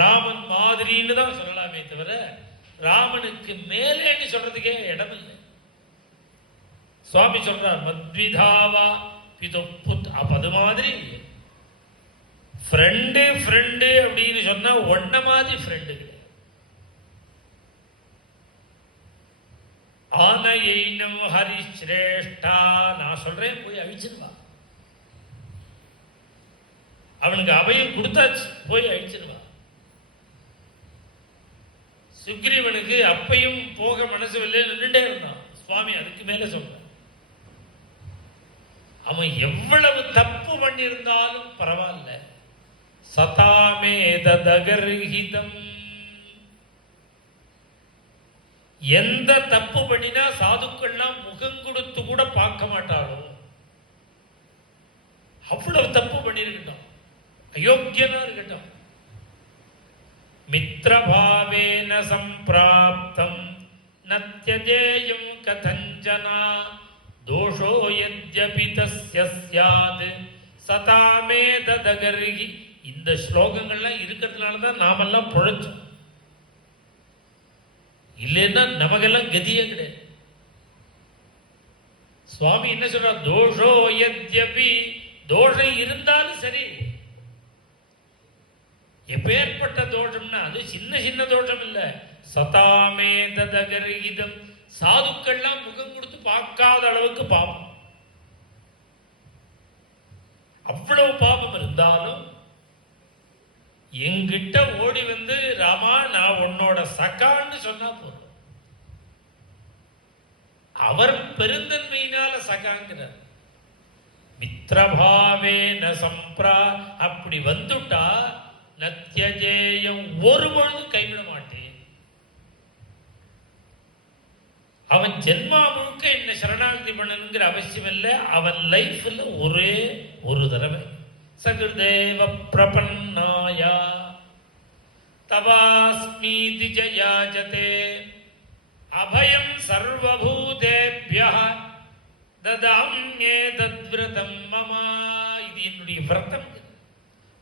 ராமன் மாதிரின்னு தான் சொல்லலாமே தவிர ராமனுக்கு மேலேன்னு சொல்றதுக்கே இடம் இல்லை. சுவாமி சொல்றார் மத்விதாவா பிது புத். அப்ப அது மாதிரி ஃப்ரெண்டு அப்படின்னு சொன்னா ஒன்ன மாதிரி ஃப்ரெண்டு கிடையாது. ஆனையினம் ஹரிஸ்ரேஷ்டா. நான் சொல்றேன் போய் அழிச்சிருவா. அவனுக்கு அபயம் கொடுத்தாச்சு, போய் அழிச்சிருவா. சுக்ரீவனுக்கு அப்பையும் போக மனசு இல்லை, நின்றுட்டே இருந்தான். சுவாமி அதுக்கு மேல சொல்ற அவன் எவ்வளவு தப்பு பண்ணியிருந்தாலும் பரவாயில்ல. சதாமேதகர்ஹிதம். எந்த தப்பு பண்ணினா சாதுக்கள்லாம் முகம் கொடுத்து கூட பார்க்க மாட்டாளோ அவ்வளவு தப்பு பண்ணிருக்கட்டும், அயோக்கியனா இருக்கட்டும். மித்ரபாவேன சம்பிராப்தம் நத்யஜேயம் கதஞ்சனா தோஷோ யத்யபி தஸ்ய ஸ்யாத் சதாமேதகர்ஹி. இந்த ஸ்லோகங்கள்லாம் இருக்கிறதுனால தான் நாமெல்லாம் பொழைச்சோம். இல்லைன்னா நமக்கெல்லாம் கதியே கிடையாது. சுவாமி என்ன சொல்றார்? தோஷோ யத்யபி. தோஷம் இருந்தாலும் சரி, எப்பேற்பட்ட தோஷம்னா அது சின்ன சின்ன தோஷம் இல்ல. சதாமேதகர்ஹிதம். சாதுக்கள்லாம் முகம் கொடுத்து பார்க்காத அளவுக்கு பாவம். அவ்வளவு பாவம் இருந்தாலும் எங்கிட்ட ஓடி வந்து ராமா நான் உன்னோட சகான்னு சொன்னா போதும். அவர் பெருந்தன்மையினால சகாங்கிறார். மித்ரபாவேன சம்பிரா. அப்படி வந்துட்டா நத்யஜேயம், ஒரு பொழுதும் கைவிட மாட்டேன். அவன் ஜென்மா முழுக்க என்ன சரணாகதி பண்ணணுங்கிற அவசியம் இல்லை. அவன் லைஃப்ல ஒரே ஒரு தடவை சகிருதேவ பிரபன்னாயா தவாஸ்மீதி ஜயாஜதே அபயம் சர்வபூதேப்யஹ ததாம்யே தத்விரதம் மம. இது என்னுடைய விரதம்.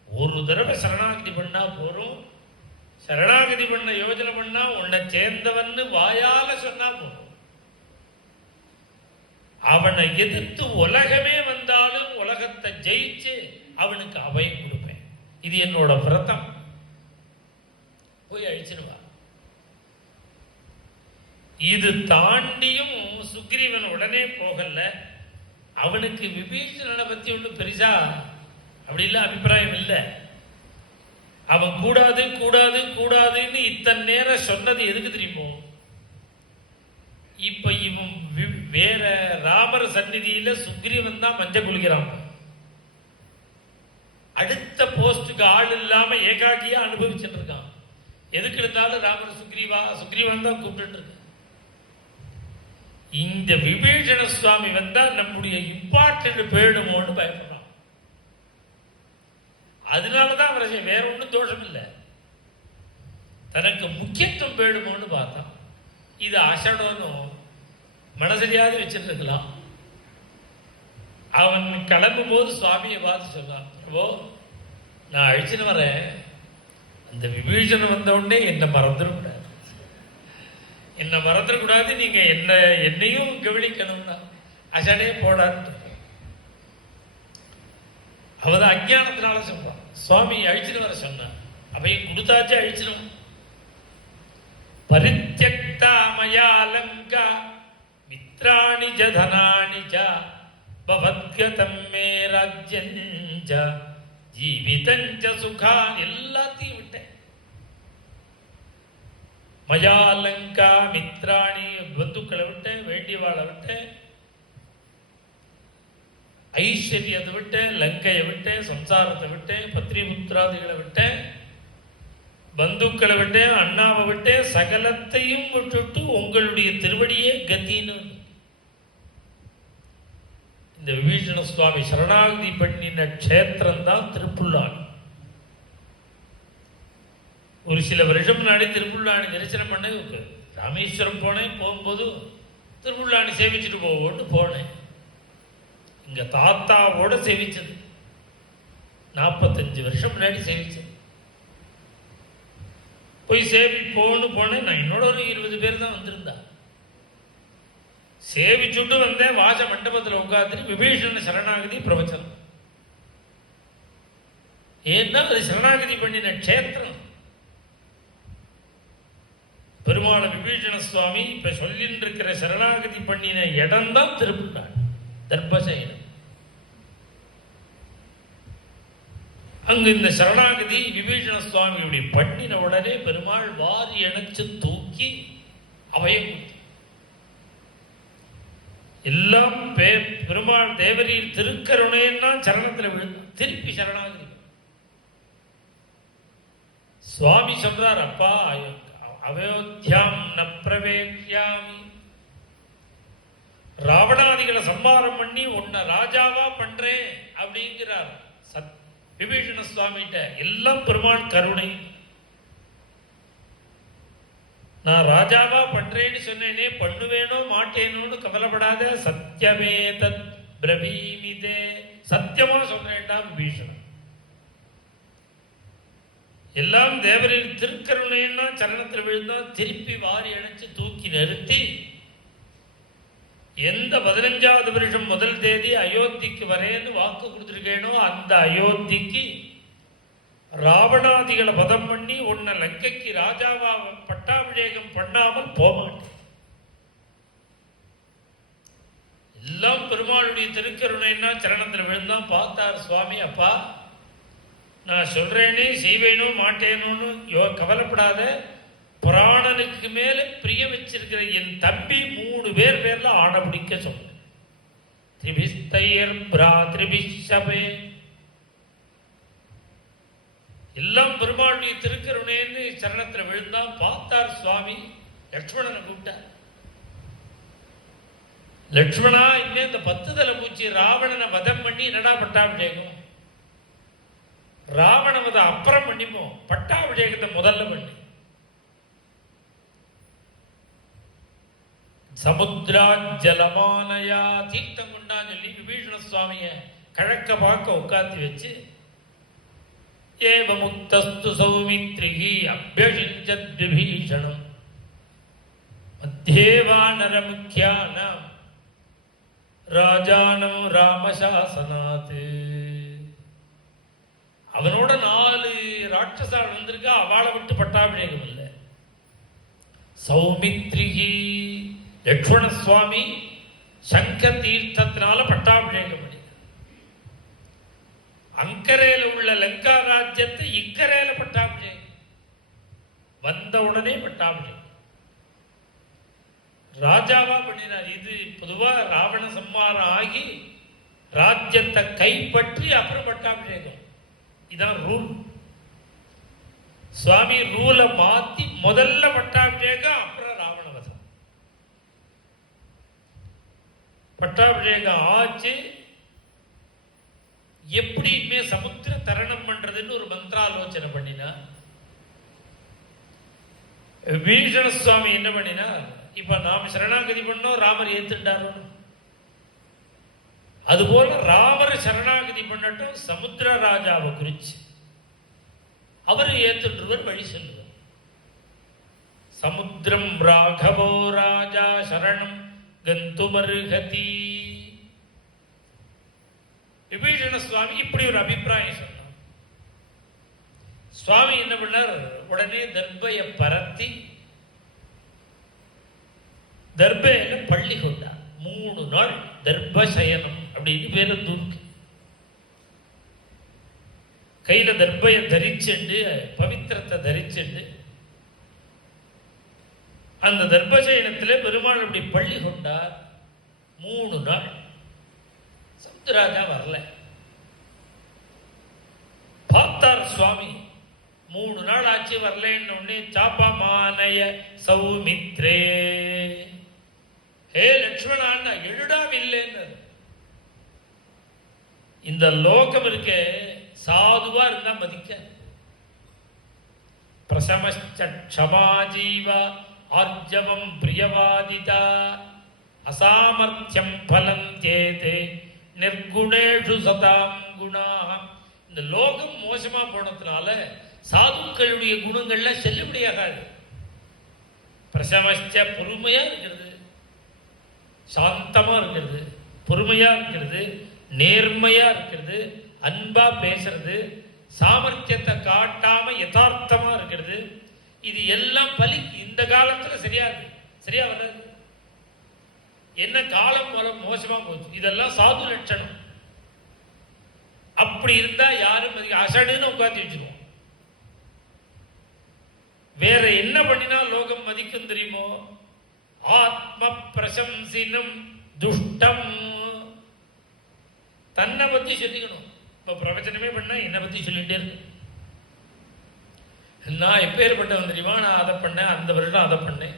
ஒரு தடவை சரணாகதி பண்ணா போறோம். சரணாகதி பண்ண யோஜனை பண்ணா உன்னை சேர்ந்தவன்னு வாயால சொன்னா போறோம். அவனை எதிர்த்து உலகமே வந்தாலும் உலகத்தை ஜெயிச்சு அவனுக்கு அபயம் கொடுப்பேன். இது என்னோட விரதம். போய் அழிச்சிருவா. இது தாண்டியும் சுக்ரீவன் உடனே போகல. அவனுக்கு விபீஷணனை பத்தி ஒன்றும் பெரிசா அப்படி இல்லை, அபிப்பிராயம் இல்லை. அவன் கூடாது கூடாது கூடாதுன்னு இத்தனை நேரம் சொன்னது எதுக்கு தெரியுமோ? இப்ப இவன் வேற ராமர் சந்நிதியில சுக்ரீவன் தான் மஞ்சள் குளிக்கிறான். அடுத்த போஸ்டுக்கு ஆள் இல்லாம ஏகாக்கியா அனுபவிச்சுட்டு இருக்கான். எதுக்கு இருந்தாலும் ராமர் சுக்ரீவன் தான் கூப்பிட்டு இருக்க. இந்த விபீஷண சுவாமி வந்தா நம்முடைய இம்பார்ட்டன்ட் போயிடுமோன்னு பயப்படுறான். அதனாலதான் அவரை வேற ஒன்றும் தோஷம் இல்லை, தனக்கு முக்கியத்துவம் போயிடுமோன்னு பார்த்தான். இது அசடனும் மனசரியாவது வச்சிருக்கலாம். அவன் கிளம்பும் போது சுவாமியை பார்த்து சொன்னான், பிரபோ நான் அழிச்சுன்னு வரேன். அந்த விபீஷணன் வந்த உடனே என்னை மறந்துடக்கூடாது, என்னை மறந்துடக்கூடாது, நீங்க என்னையும் கவனிக்கணும்னா அசடே போடான்னு. அவதான் அஞ்ஞானத்தினால சொல்றான். சுவாமி அழிச்சுன்னு வர சொன்னான். அவையும் கொடுத்தாச்சு அழிச்சிடும். பரித்யக்தா மயா லங்கா மித்ராணி ஜ தனானி ஜ பவத்கதம் மே ராஜ்யஞ்ச ஜீவிதஞ்ச சுகா. எல்லாத்தையும் விட்டேன். மயா லங்கா மித்ராணி, பந்துக்களை விட்டேன், வேண்டியவாளை விட்டேன். ஐஸ்வர்யத்தை விட்டேன், லங்கையை விட்டேன், சம்சாரத்தை விட்டேன், பத்னி புத்திராதிகளை விட்டேன், பந்துக்களை விட்டேன், அண்ணாவை விட்டேன், சகலத்தையும் விட்டுட்டு உங்களுடைய திருவடியே கத்தின்னு. இந்த விபீஷண சுவாமி சரணாகதி பண்ணின க்ஷேத்திரம் தான் திருப்புல்லாணி. ஒரு சில வருஷம் முன்னாடி திருப்புல்லாணி தரிசனம் பண்ண ராமேஸ்வரம் போனேன். போகும்போது திருப்புல்லாணி சேவிச்சுட்டு போவோன்னு போனேன். இங்க தாத்தாவோட சேவிச்சது 45 வருஷம் முன்னாடி சேவிச்சது. போய் சேவிப்போன்னு போனேன். நான் என்னோட ஒரு 20 பேர் தான் வந்திருந்தா. சேவிச்சுட்டு வந்தேன். வாச மண்டபத்தில் உட்காந்துட்டு விபீஷண சரணாகதி பிரவச்சனம். ஏன்னா அது சரணாகதி பண்ணின க்ஷேத்திரம். பெருமாள விபீஷண சுவாமி இப்ப சொல்லிட்டு இருக்கிற சரணாகதி பண்ணின இடம் தான் திருப்புல்லாணி தர்பசயனம். அங்கு இந்த சரணாகதி விபீஷண சுவாமி இப்படி பண்ணின உடனே பெருமாள் வாரி அணைச்சு தூக்கி அவையம் எல்லாம் பெருமாள் தேவரீர் திருக்கருணைன்னா சரணத்தில் விழுந்து திருப்பி சரணாகதி. சுவாமி சொல்றார், அப்பா அயோத்தியாம் ந பிரவேக்யாமி, ராவணாதிகளை சம்மாரம் பண்ணி உன்னை ராஜாவா பண்றேன் அப்படிங்கிறார் விபீஷண சுவாமிகிட்ட. எல்லாம் பெருமாள் கருணை. நான் ராஜாவா பண்றேன்னு சொன்னேனே, பண்ணுவேனோ மாட்டேனோன்னு கவலைப்படாத, சத்தியமே தத் பிரவீமிதே, சத்தியமா சொல்றேன்டா விபீஷணன். எல்லாம் தேவரின் திருக்கருணைன்னா சரணத்தில் விழுந்தா திருப்பி வாரி அணைச்சு தூக்கி நிறுத்தி, எந்த 15வது வருஷம் முதல் தேதி அயோத்திக்கு வரேன்னு வாக்கு கொடுத்துருக்கேனோ அந்த அயோத்திக்கு ராவணாதிகளை வதம் பண்ணி உன்னை லங்கைக்கு ராஜாவா பட்டாபிஷேகம் பண்ணாமல் போமாட்டேன். எல்லாம் பெருமாளுடைய திருக்கருணைன்னா சரணத்தில் விழுந்தான். பார்த்தார் சுவாமி, அப்பா நான் சொல்றேனே செய்வேனோ மாட்டேனோன்னு கவலைப்படாத, புராணனுக்கு மேல பிரிய வச்சிருக்கிற என் தம்பி 3 பேர்ல ஆட பிடிக்க சொன்ன திரிபிஸ்தயர் பிராத்ரிபிஷபே. எல்லாம் பெருமாளுடைய திருக்கருணைன்னு சரணத்தில் விழுந்தான். பார்த்தார் சுவாமி, லட்சுமணனை கூப்பிட்டார். லட்சுமணா, இன்னும் இந்த 10 தலை பூச்சி ராவணனை வதம் பண்ணி என்னடா பட்டாபிஷேகம்? ராவணவத அப்புறம் பண்ணிப்போம், பட்டாபிஷேகத்தை முதல்ல பண்ணி. சமுத்திரா ஜலமானயா, தீர்த்தம் கொண்டான்னு சொல்லி விபீஷண சுவாமிய கிழக்க பார்க்க உட்காந்து வச்சு, ஏவ முக்தஸ்து சௌமித்ரிகி அபியஷிஞ்சத் விபீஷணம் மத்தியேவானர முக்கியானம் ராஜானம் ராமசாசனாத். அவனோட 4 ராட்சசால் வந்திருக்கா, அவளை விட்டு பட்டாபிஷேகம் இல்லை. சௌமித்ரிகி லட்சுமண சுவாமி சங்க தீர்த்தத்தினால பட்டாபிஷேகம் பண்ணி, அக்கரையில உள்ள லங்கா ராஜ்யத்தை இக்கரையில பட்டாபிஷேகம், வந்த உடனே பட்டாபிஷேகம் ராஜாவா பண்ணினார். இது பொதுவா ராவண சம்மாரம் ஆகி ராஜ்யத்தை கைப்பற்றி அப்புறம் பட்டாபிஷேகம். இதான் ரூல். சுவாமி ரூலை மாத்தி முதல்ல பட்டாபிஷேகம், அப்புறம் ராவணவதம். பட்டாபிஷேகம் ஆச்சு. எப்படியுமே சமுத்திர தரணம் பண்றதுன்னு ஒரு மந்திராலோசனை பண்ணினா விபீஷண சுவாமி என்ன பண்ணினா, இப்ப நாம சரணாகதி பண்ணோம், ராமர் ஏத்துட்டாரோ, அதுபோல ராமர் சரணாகதி பண்ணட்டும் சமுத்திர ராஜாவை குறிச்சு அவர் ஏத்துன்றவர் வழி சொல்லுவார். சமுத்திரம் ராகவோ ராஜா சரணம் கந்துமர்ஹதி. விபீஷண சுவாமி இப்படி ஒரு அபிப்பிராயம் சொன்னார். சுவாமி என்ன பண்ணார், உடனே தர்பைய பரத்தி தர்பையில பள்ளி கொண்டார். 3 நாள் தர்பசயனம் அப்படின்னு பேரு தூக்கு. கையில தர்பைய தரிச்சுண்டு பவித்திரத்தை தரிச்சுண்டு அந்த தர்பசயனத்தில் பெருமாள் அப்படி பள்ளி கொண்டார். 3 நாள் ராஜா வரல. பார்த்தார் சுவாமி, 3 நாள் ஆச்சு வரலன்னு உடனே சாப்பமானய சௌமித்ரே, ஹே லட்சுமணா எழுடாவில்லைன்னு. இந்த லோகம் இருக்க சாதுவா இருந்தா மதிக்க. பிரசமச்சமாஜீவ ஆர்ஜவம் பிரியவாதிதா அசாமர்த்தியம் பலம் தேதே நிர்குணேஷு சதாம் குணா. இந்த லோகம் மோசமா போனதுனால சாதுக்களுடைய குணங்கள்லாம் செல்லுபடியாகாது. பிரசமச்ச பொறுமையா இருக்கிறது, சாந்தமா இருக்கிறது, பொறுமையா இருக்கிறது, நேர்மையா இருக்கிறது, அன்பா பேசுறது, சாமர்த்தியத்தை காட்டாம யதார்த்தமா இருக்கிறது, இது எல்லாம் பலிக்கு இந்த காலத்துல சரியா வராது. என்ன காலம் மோசமா போச்சு, இதெல்லாம் சாது லட்சணம். அப்படி இருந்தா யாரும் அசடுன்னு உட்காந்து வச்சிருவோம். வேற என்ன பண்ணினா லோகம் மதிக்கும் தெரியுமோ? ஆத்ம பிரசம்சினம் துஷ்டம். தன்னை பத்தி சொல்லிக்கணும். இப்போ பிரவச்சனமே பண்ண என்னை பத்தி சொல்லிட்டே இருக்கு. நான் எப்பேற்பட்டவன் தெரியுமா? நான் அதை பண்ணேன், அந்த வருடம் அதை பண்ணேன்,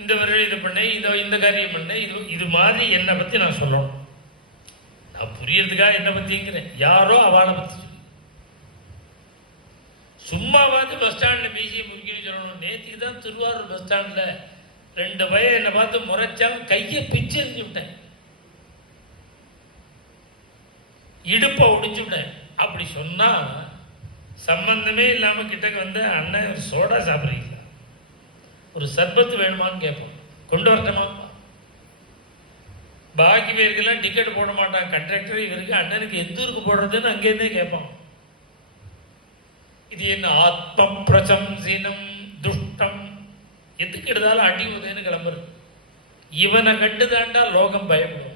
இந்த வருடம் இதை பண்ணேன், இந்த காரியம் பண்ணேன், இது மாதிரி என்னை பத்தி நான் சொல்லணும். நான் புரியறதுக்காக என்னை பத்திங்கிறேன். யாரோ அவளை பத்தி சொல்லி சும்மாவாது பஸ் ஸ்டாண்ட்ல மீசியை முறுக்கி சொல்லணும். நேற்றுக்கு தான் திருவாரூர் பஸ் ஸ்டாண்ட்ல 2 பையன் என்னை பார்த்து முறைச்சாங்க, கையை பிச்சு எறிஞ்சு விட்டேன், இடுப்பை ஒடிச்சு விட்டேன். அப்படி சொன்னா சம்பந்தமே இல்லாம கிட்டக்கு வந்து, அண்ணன் ஒரு சோடா சாப்பிட்றீங்களா, ஒரு சர்பத்து வேணுமான்னு கேட்போம், கொண்டு வரட்டமா. பாக்கி பேருக்கெல்லாம் டிக்கெட் போட மாட்டான் கண்டக்டர், இவருக்கு அண்ணனுக்கு எந்த ஊருக்கு போடுறதுன்னு அங்கேருந்தே கேட்பான். இது என்ன ஆத்ம பிரசம்சினம் துஷ்டம். எதுக்கு எடுத்தாலும் அடி உதயன்னு கிளம்புறது. இவனை கண்டுதாண்டா லோகம் பயப்படும்.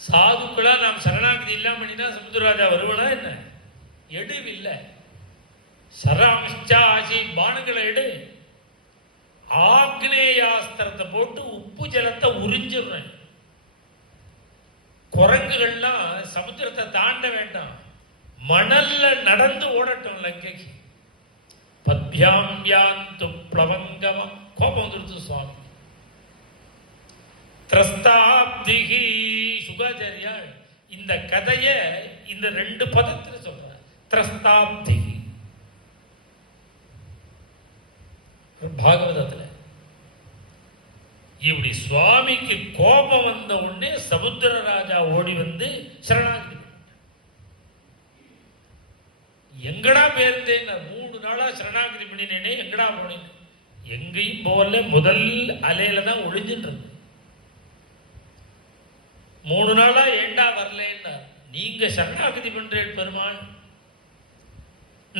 சாதுக்களா நாம் சரணாகதி இல்லாம பண்ணினா சமுத்திரராஜா வருவனா என்ன? எடுவில்லை. சராம்ச்சா ஆசி பானங்களை எடு, ஆக்னேயாஸ்திரத்தை போட்டு உப்பு ஜலத்தை உறிஞ்சிடுறேன். குரங்குகள்லாம் சமுத்திரத்தை தாண்ட வேண்டாம், மணல்ல நடந்து ஓடட்டும் லங்கைக்கு. பத்யாம் யாந்து பிளவங்கமா. கோபம் வந்துடுது சுவாமி. திரஸ்தாப்திகி சுகாச்சாரியா இந்த கதைய இந்த 2 பதத்துல சொல்ற. திரஸ்தாப்திகி பாகவதத்துல இப்படி சுவாமிக்கு கோபம் வந்த உடனே சமுத்திரராஜா ஓடி வந்து சரணாகதி. எங்கடா பேருந்தேன்? 3 நாளா சரணாகதி பண்ணினேனே, எங்கடா போனேன்? எங்கேயும் போகல, முதல் அலையில தான் ஒளிஞ்சுட்டு இருந்தேன். 3 நாளா ஏண்டா வரலன்னா, நீங்க சரணாகதி பண்றேன் பெருமாள்,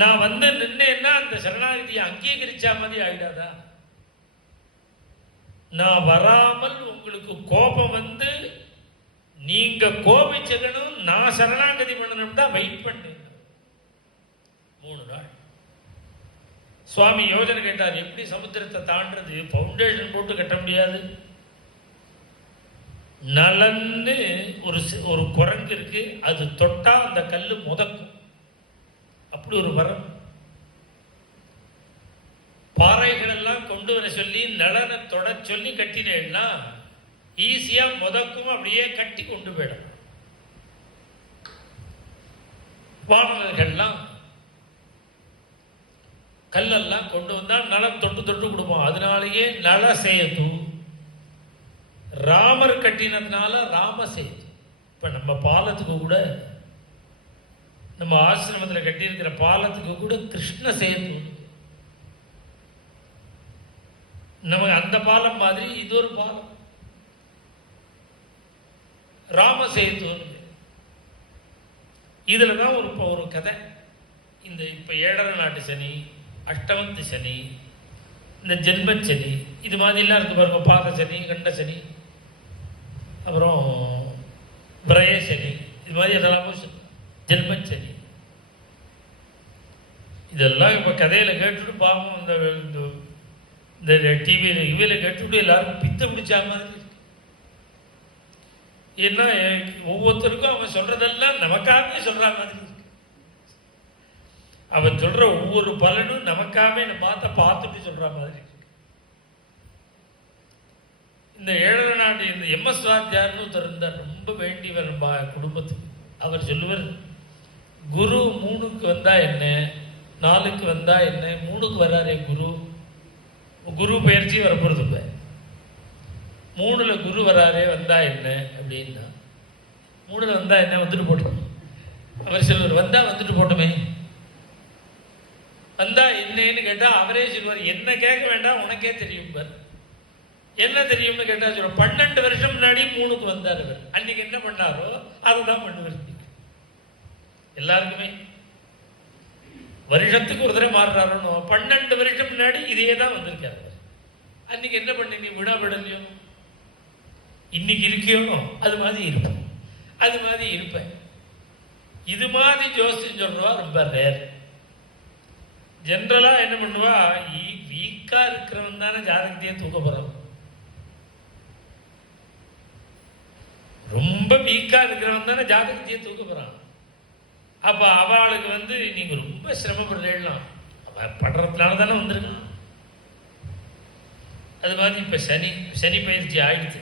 நான் வந்து நின்னேன்னா அந்த சரணாகதியை அங்கீகரிச்சா மாதிரி ஆயிடாதா? நான் வராமல் உங்களுக்கு கோபம் வந்து நீங்க கோபிச்சகனும் நான் சரணாகதி பண்ணணும் தான் வெயிட் பண்ணேன் 3 நாள். சுவாமி யோஜனை கேட்டார், எப்படி சமுத்திரத்தை தாண்டது? பவுண்டேஷன் போட்டு கட்ட முடியாது. நலன்னு ஒரு குரங்கு இருக்கு, அது தொட்டா அந்த கல்லு முதக்கும், அப்படி ஒரு வரம். பாறைகள் எல்லாம் கொண்டு வர சொல்லி நலனை தொட சொல்லி கட்டினேன்னா ஈஸியா முதக்கும், அப்படியே கட்டி கொண்டு போயிடும். வானவர்கள்லாம் கல்லெல்லாம் கொண்டு வந்தா நலம் தொட்டு தொட்டு கொடுப்போம். அதனாலேயே நல சேது. ராமர் கட்டினதுனால ராம சேது. இப்ப நம்ம பாலத்துக்கு கூட, நம்ம ஆசிரமத்தில் கட்டியிருக்கிற பாலத்துக்கு கூட கிருஷ்ண சேது. நமக்கு அந்த பாலம் மாதிரி இது ஒரு பாலம் ராமசேது. இதுல தான் ஒரு கதை. இந்த இப்ப 7 நாட்டு சனி, அஷ்டமத்து சனி, இந்த ஜென்மச்சனி, இது மாதிரி எல்லாம் இருக்கு பாருங்க. பாத சனி, கண்ட சனி, அப்புறம் பிரய சனி, இது மாதிரி அதெல்லாம் ஜென்மச்சனி. இதெல்லாம் இப்ப கதையில கேட்டுட்டு பாவம் இந்த டிவியில் இவையில கேட்டுட்டு எல்லாருக்கும் பித்த பிடிச்சா மாதிரி. ஏன்னா ஒவ்வொருத்தருக்கும் அவன் சொல்றதெல்லாம் நமக்காகவே சொல்ற மாதிரி இருக்கு. அவன் சொல்ற ஒவ்வொரு பலனும் நமக்காகவே பார்த்துட்டு சொல்ற மாதிரி இருக்கு. இந்த ஏழரை நாடு இந்த எம்எஸ் வாத்தியார்னு ஒருத்தர் இருந்தார், ரொம்ப வேண்டியவர் குடும்பத்துக்கு. அவர் சொல்லுவார், குரு 3க்கு வந்தா என்ன, 4க்கு வந்தா என்ன, 3க்கு வராரே குரு பயிற்சி வரப்போறது இல்லை, 3ல் குரு வராரே வந்தா என்ன அப்படின்னா, 3ல் வந்தா என்ன, வந்துட்டு போட்டோம். அவர் சொல்லுவார், வந்தா வந்துட்டு போட்டோமே, வந்தா என்னன்னு கேட்டா அவரே சொல்லுவார், என்ன கேட்க வேண்டாம் உனக்கே தெரியும் பார். என்ன தெரியும்னு கேட்டா சொல்ற, 12 வருஷம் முன்னாடி 3க்கு வந்தார் அவர், அன்னைக்கு என்ன பண்ணாரோ அதுதான் பண்ணுவார். எல்லாருக்குமே வருஷத்துக்கு ஒரு தடவை மாறுறாருன்னு 12 வருஷம் முன்னாடி இதே தான் வந்திருக்காரு. அன்னைக்கு என்ன பண்ணி நீ விடாபடலையோ, இன்னைக்கு இருக்கியோ அது மாதிரி இருப்பேன், அது மாதிரி இருப்பேன். இது மாதிரி ஜோசியம் சொல்றவா ரொம்ப ரேர். ஜென்ரலா என்ன பண்ணுவா, வீக்கா இருக்கிறவன் தானே ஜாதகத்தையே தூக்க போறான். ரொம்ப வீக்கா இருக்கிறவன் தானே ஜாதகத்தையே தூக்க போறான். அப்ப அவளுக்கு நீங்க ரொம்ப சிரமப்படுறேன், அவன் படுறதுனால தானே வந்திருக்கான். அது மாதிரி இப்ப சனி பயிற்சி ஆயிடுச்சு.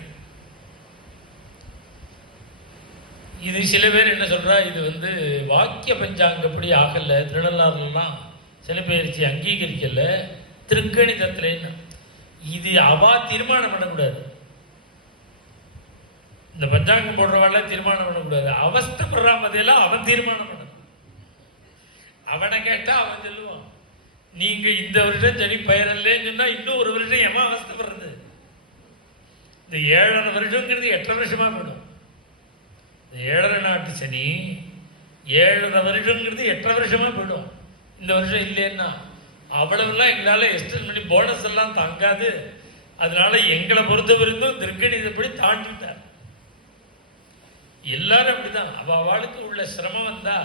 இது சில பேர் என்ன சொல்றா, இது வாக்கிய பஞ்சாங்கப்படி ஆகல, திருநள்ளாறுலாம் சனி பயிற்சி அங்கீகரிக்கல, திருக்கணிதத்துல இது அவா தீர்மானம் பண்ணக்கூடாது. இந்த பஞ்சாங்கம் போடுறவாள் தீர்மானம் பண்ணக்கூடாது. அவஸ்தப்படுறா மதியெல்லாம் அவன் தீர்மானம் பண்ண. அவனை கேட்டா அவன் சொல்லுவான், நீங்க இந்த வருஷம் சனி பயிரல்லேன்னு சொன்னா இன்னும் ஒரு வருஷம் எவன் அவஸ்தப்படுறது. இந்த 7.5 வருஷங்கிறது 8 வருஷமா போயிடும். இந்த 7.5 நாட்டு சனி 7.5 வருஷங்கிறது 8 வருஷமா போயிடும். இந்த வருஷம் இல்லைன்னா அவ்வளவுலாம் எங்களால எக்ஸ்டெண்ட் பண்ணி போனஸ் எல்லாம் தாங்காது. அதனால எங்களை பொறுத்தவரைக்கும் திருக்கணிதப்படி தாண்டிட்டார். எல்லாரும் அப்படிதான். அவளுக்கு உள்ள சிரமம் வந்தா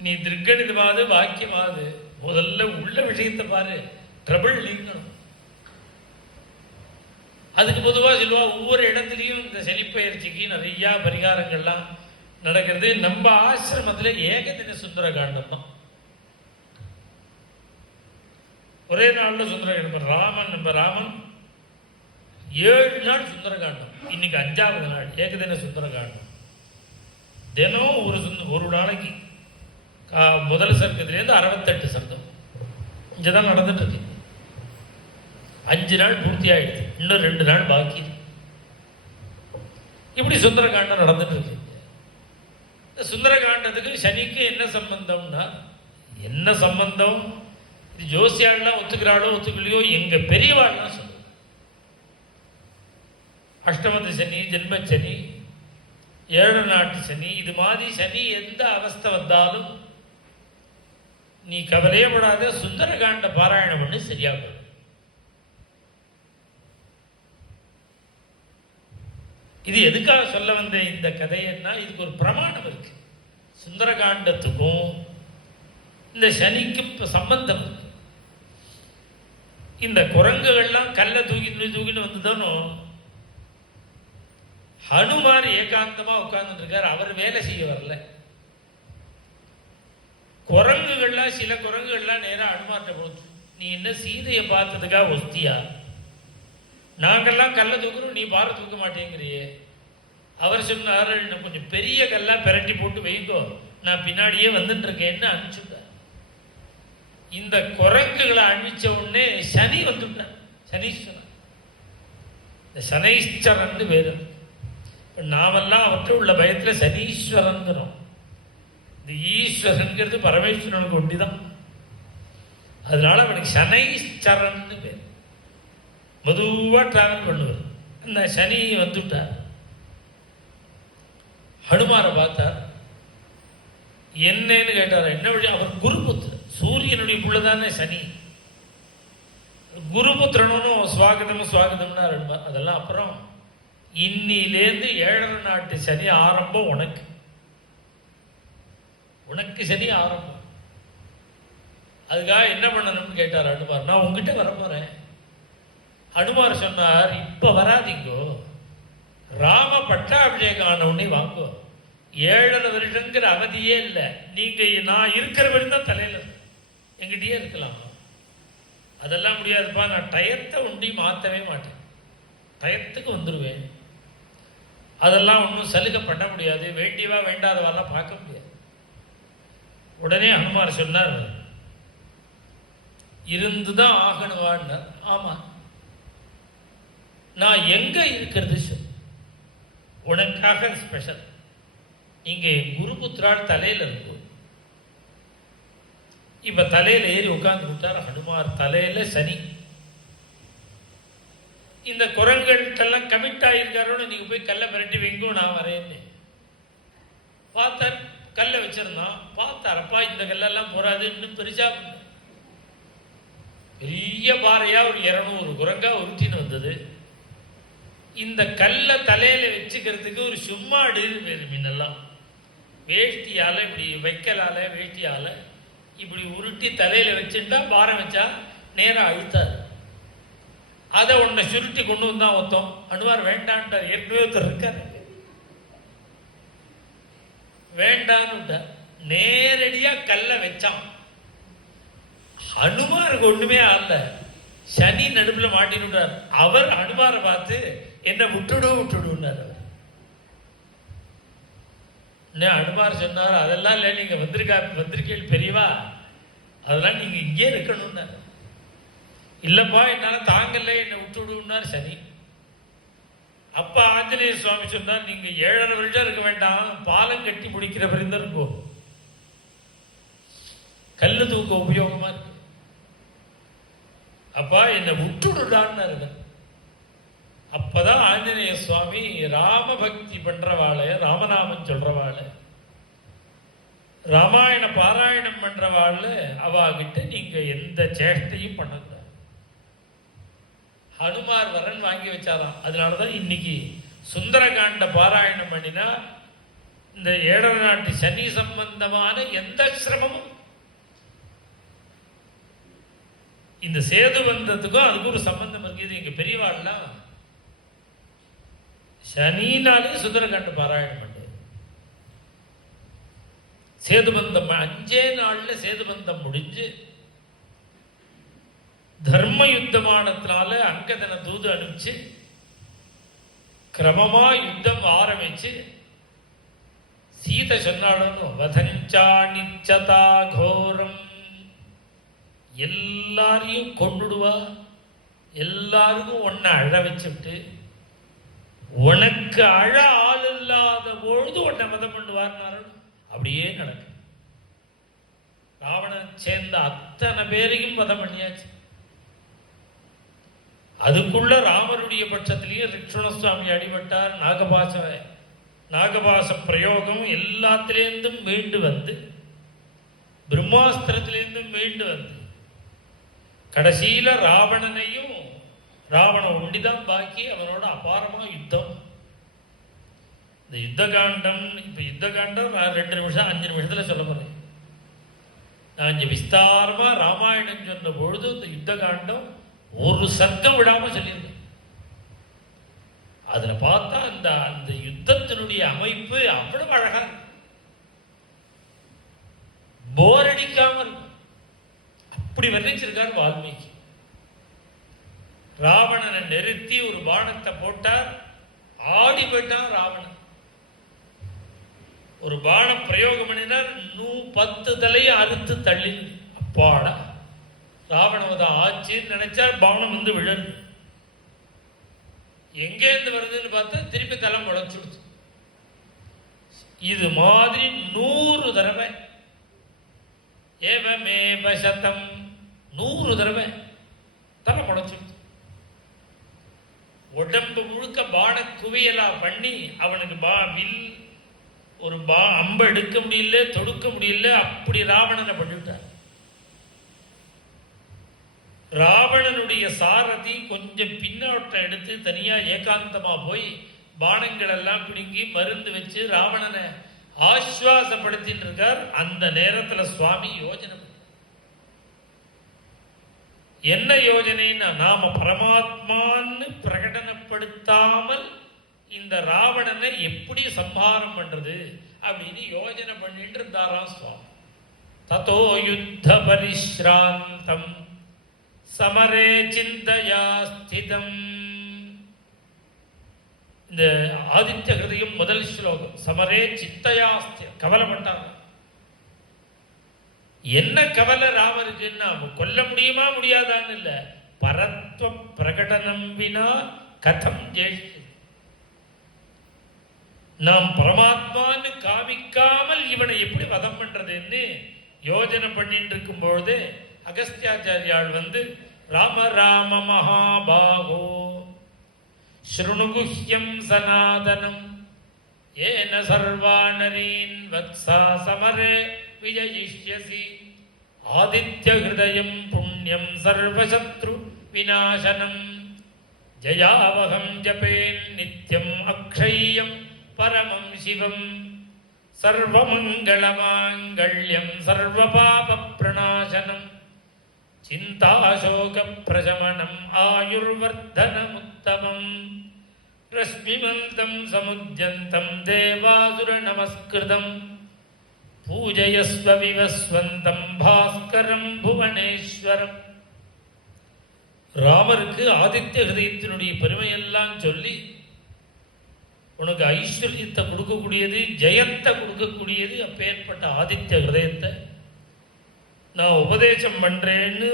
நீ திருக்கணிதமாவது வாக்கியமாவது முதல்ல உள்ள விஷயத்தை பாரு, ட்ரபிள் நீங்கணும். அதுக்கு பொதுவாக சொல்லுவா, ஒவ்வொரு இடத்துலையும் இந்த செழிப்பயிற்சிக்கு நிறைய பரிகாரங்கள்லாம் நடக்கிறது. நம்ம ஆசிரமத்துல ஏகதின சுந்தர காண்டம் தான். ஒரே நாள்ல சுந்தரகாண்டம். நம்ம ராமன் 7 நாள் சுந்தரகாண்டம். இன்னைக்கு 5வது நாள் ஏகதின சுந்தரகாண்டம். தினம் ஒரு நாளைக்கு முதல் சர்க்கத்திலேருந்து 68 சர்க்கம் இங்கதான் நடந்துட்டு இருக்கு. 5 நாள் பூர்த்தி ஆயிடுச்சு, இன்னும் 2 நாள் பாக்கி. இப்படி சுந்தரகாண்டம் நடந்துட்டு இருக்கு. இந்த சுந்தரகாண்டத்துக்கு சனிக்கு என்ன சம்பந்தம்னா, என்ன சம்பந்தம், இது ஜோசியாள்லாம் ஒத்துக்கிறாளோ ஒத்துக்கலையோ, எங்க பெரியவாள்லாம் சொல்லுவோம். அஷ்டமத்து சனி, ஜென்மச்சனி, 7 நாட்டு சனி, இது மாதிரி சனி எந்த அவஸ்தை வந்தாலும் நீ கவலையே படாத, சுந்தரகாண்ட பாராயணம் பண்ணி சரியாகும். இது எதுக்காக சொல்ல வந்த இந்த கதைன்னா, இதுக்கு ஒரு பிரமாணம் இருக்கு. சுந்தரகாண்டத்துக்கும் இந்த சனிக்கும் சம்பந்தம் இருக்கு. இந்த குரங்குகள்லாம் கல்லை தூக்கின்னு வந்துதானோ, ஹனுமார் ஏகாந்தமா உட்கார்ந்துட்டு இருக்காரு. அவர் வேலை செய்ய வரல. குரங்குகள்லாம் சில குரங்குகள்லாம் நேரம் ஹனுமார்ட்ட போச்சு, நீ என்ன சீதையை பார்த்ததுக்காக ஒஸ்தியா, நாங்கெல்லாம் கல்லை தூக்குறோம், நீ பார தூக்க மாட்டேங்கிறியே. அவர் சொன்னார், கொஞ்சம் பெரிய கல்லா பிரட்டி போட்டு வைங்கோ, நான் பின்னாடியே வந்துட்டு இருக்கேன்னு அனுப்பிச்சுட்டார். இந்த குரங்குகளை அனுப்பிச்ச உடனே சனி வந்துட்டார். சனீஸ்வரன், இந்த சனீஸ்வரன் வேறு. நாமெல்லாம் அவற்றை உள்ள பயத்துல சனீஸ்வரன். இந்த ஈஸ்வரன்கிறது பரமேஸ்வரனுக்கு ஒண்டிதான். அதனால அவனுக்கு சனைஸ்வரன் பேர். மெதுவா டிராவல் பண்ணுவார். அந்த சனி வந்துட்டார். ஹனுமாரை பார்த்தார். என்னன்னு கேட்டார். என்ன வழி? அவர் குருபுத்திரன், சூரியனுடைய புள்ளதானே சனி. குருபுத்திரனும் சுவாகதம்னா அதெல்லாம் அப்புறம். இன்னிலேருந்து 7.5 நாட்டு சனி ஆரம்பம். உனக்கு சனி ஆரம்பம். அதுக்காக என்ன பண்ணணும்னு கேட்டார் ஹனுமார். நான் உங்ககிட்ட வரப்போறேன். ஹனுமார் சொன்னார், இப்ப வராதிங்கோ, ராம பட்டாபிஷேகம் ஆனவுடனே வாங்குவோம். 7.5 வருஷங்கிற அவதியே இல்லை. நீங்க நான் இருக்கிற வரைக்கும் தான் தலையில எங்கிட்டயே இருக்கலாம். அதெல்லாம் முடியாதுப்பா, நான் டயத்தை ஒண்டி மாற்றவே மாட்டேன், டயத்துக்கு வந்துடுவேன். அதெல்லாம் ஒன்றும் சலுகை பண்ண முடியாது, வேண்டியவா வேண்டாதவாலாம் பார்க்க முடியாது. உடனே ஹனுமார் சொன்னார், இருந்துதான் ஆகணுவான்னார். ஆமா, நான் எங்க இருக்கிறது சொல், உனக்காக ஸ்பெஷல். இங்கே குருபுத்திரால் தலையில இருக்கும். இப்ப தலையில ஏறி உட்கார்ந்து விட்டார் ஹனுமார். தலையில சனி. இந்த குரங்கள்கிட்டெல்லாம் கமிட் ஆகியிருக்காரோன்னு நீங்க போய் கல்லை மிரட்டி வைங்கோ, நான் வரேன்னு பார்த்தார். கல்லை வச்சிருந்தான். பார்த்தாரப்பா, இந்த கல்லெல்லாம் போறாது, இன்னும் பெருசா பெரிய பாறையா ஒரு 200 குரங்கா உருட்டின்னு வந்தது. இந்த கல்லை தலையில வச்சுக்கிறதுக்கு ஒரு சும்மாடு முன்னெல்லாம் வேஷ்டியால இப்படி வைக்கலால வேஷ்டியால இப்படி உருட்டி தலையில வச்சுட்டா பாரம் வச்சா நேரம் அழுத்தாது. அதை உன்னை சுருட்டி கொண்டு வந்தா ஒருத்தம். ஹனுமார் வேண்டான்ட்டார். ஏற்கனவே ஒருத்தர் இருக்காரு, வேண்டான்னு நேரடியா கல்ல வச்சான். ஹனுமாருக்கு ஒண்ணுமே ஆகல, சனி நடுப்புல மாட்டினுட்டார். அவர் ஹனுமாரை பார்த்து என்ன விட்டுடுன்னார். ஹனுமார் சொன்னார், அதெல்லாம் இல்லை, நீங்க வந்திருக்கீங்க பெரியவா, அதெல்லாம் நீங்க இங்கே இருக்கணும்னார். இல்லப்பா, என்னால தாங்கல, என்னை விட்டுடுன்னார் சனி. அப்ப ஆஞ்சநேய சுவாமி சொன்னார், நீங்க 7.5 வருஷம் இருக்க வேண்டாம், பாலம் கட்டி முடிக்கிற பிறந்த இருக்கும், கல்லு தூக்க உபயோகமா இருக்கு. அப்பா என்னை விட்டுடுடான்னு இருக்கு. அப்பதான் ஆஞ்சநேய சுவாமி ராம பக்தி பண்றவாள, ராமநாமம் சொல்றவாள, ராமாயண பாராயணம் பண்றவாள் அவாகிட்ட நீங்க எந்த சேஷ்டையும் பண்ணக்கூடாது. ஹனுமார் வரன் வாங்கி வச்சாராம். அதனாலதான் இன்னைக்கு சுந்தரகாண்ட பாராயணம் பண்ணினா இந்த 7 நாட்டு சனி சம்பந்தமான எந்த சிரமமும், இந்த சேது பந்தத்துக்கும் அதுக்கும் ஒரு சம்பந்தம் இருக்குது. எங்க பெரியவாள்லாம் சனினாலே சுந்தரகாண்ட பாராயணம் பண்ணு. சேதுபந்தம் 5 நாள்ல சேதுபந்தம் முடிஞ்சு தர்ம யுத்தமானத்தினால அங்கதன தூது அனுப்பிச்சு கிரமமா யுத்தம் ஆரம்பிச்சு சீதை சொன்னாலும் வதஞ்சா நிச்சதா கோரம், எல்லாரையும் கொண்டுடுவா, எல்லாருக்கும் ஒன்ன அழ வச்சுட்டு உனக்கு அழ ஆள் இல்லாத பொழுது உன்னை வதம் பண்ணுவார். அப்படியே நடக்கும். ராவணன் சேர்ந்த அத்தனை பேரையும் வதம் பண்ணியாச்சு. அதுக்குள்ள ராமருடைய பட்சத்திலேயே ரிக்ஷணசுவாமி அடிபட்டார். நாகபாச பிரயோகம் எல்லாத்திலேருந்தும் மீண்டு வந்து, பிரம்மாஸ்திரத்திலேருந்தும் மீண்டு வந்து, கடைசியில ராவணனையும் ராவணன் ஒண்டிதான் பாக்கி. அவனோட அபாரமா யுத்தம். இந்த யுத்த காண்டம், இப்ப யுத்த காண்டம் நான் 2 நிமிஷம் 5 நிமிஷத்துல சொல்ல போறேன். நான் இங்க விஸ்தாரமா ராமாயணம் சொன்ன பொழுது இந்த யுத்த காண்டம் ஒரு சத்தம் விடாம சொல்லியிருந்தேன். அதுல பார்த்தா அந்த யுத்தத்தினுடைய அமைப்பு அவ்வளவு அழகா போர் அடிக்காம இருக்கும். அப்படி வர்ணிச்சிருக்கார் வால்மீகி. ராவணனை நிறுத்தி ஒரு பானத்தை போட்டார், ஆடி போயிட்டான் ராவணன். ஒரு பான பிரயோகம் பண்ணினார், 10 தலையை அறுத்து தள்ளி, அப்பாட ராவணவதம் ஆச்சுன்னு நினைச்சார். பானம் வந்து விழுந்து எங்கேருந்து வருதுன்னு பார்த்தா திருப்பி தலை முளைச்சுடுச்சு. இது மாதிரி 100 தடவை, ஏவமேவ சதம் 100 தடவை தலை முளைச்சுடுச்சு. உடம்பு முழுக்க பான குவியலா பண்ணி அவனுக்கு வில் ஒரு அம்பை எடுக்க முடியல, தொடுக்க முடியல, அப்படி ராவணனை பண்ணிவிட்டார். ராவணனுடைய சாரதி கொஞ்சம் பின்னோட்டம் எடுத்து தனியா ஏகாந்தமா போய் பானங்கள் எல்லாம் பிடுங்கி மருந்து வச்சு ராவணனை ஆஸ்வாசப்படுத்திட்டு இருக்கார். அந்த நேரத்துல சுவாமி யோஜனை, என்ன யோஜனைன்னா, நாம பரமாத்மான்னு பிரகடனப்படுத்தாமல் இந்த ராவணனை எப்படி சம்ஹாரம் பண்றது அப்படின்னு யோஜனை பண்ணிட்டு இருந்தாராம் சுவாமி. ததோ யுத்த பரிஸ்ராந்தம் சமரே சிந்தையா ஸ்திதம். இந்த ஆதித்ய ஹிருதயம் முதல் ஸ்லோகம். சமரே சித்தையா ஸ்திதம். கவலைப்பட்டாங்க. என்ன கவலை ராமருக்குன்னா, கொல்ல முடியுமா முடியாதான்னு இல்ல, பரத்வ பிரகடனம் வினா கதம் ஜெயிச்சு, நாம் பரமாத்மான்னு காமிக்காமல் இவனை எப்படி வதம் பண்றதுன்னு யோஜனை பண்ணிட்டு இருக்கும் பொழுது அகஸ்தியாச்சாரியால் வந்து, ராம ராம மகாபாகோ ஸ்ருணுகுஹ்யம் சனாதனம் ஏன சர்வானரீன் வத்சா சமரே விஜயிஷ்யசி ஆதித்ய ஹிருதயம் புண்ணியம் சர்வசத்ரு விநாசனம் ஜயாவகம் ஜபேன் நித்யம் அக்ஷயம் பரமம் சிவம் சர்வமங்களமாங்கல்யம் சர்வபாப பிரணாசனம் சிந்தாசோக பிரசமனம் ஆயுர்வர்தனமுத்தமம் ரஷ்மிமந்தம் சமுத்யந்தம் தேவாசுர நமஸ்கிருதம் பூஜயஸ்வ விவஸ்வந்தம் பாஸ்கரம் புவனேஸ்வரம். ராமருக்கு ஆதித்ய ஹிருதயத்தினுடைய பெருமையெல்லாம் சொல்லி, உனக்கு ஐஸ்வர்யத்தை கொடுக்கக்கூடியது, ஜெயத்தை கொடுக்கக்கூடியது அப்பேற்பட்ட ஆதித்ய ஹிருதயத்தை நான் உபதேசம் பண்றேன்னு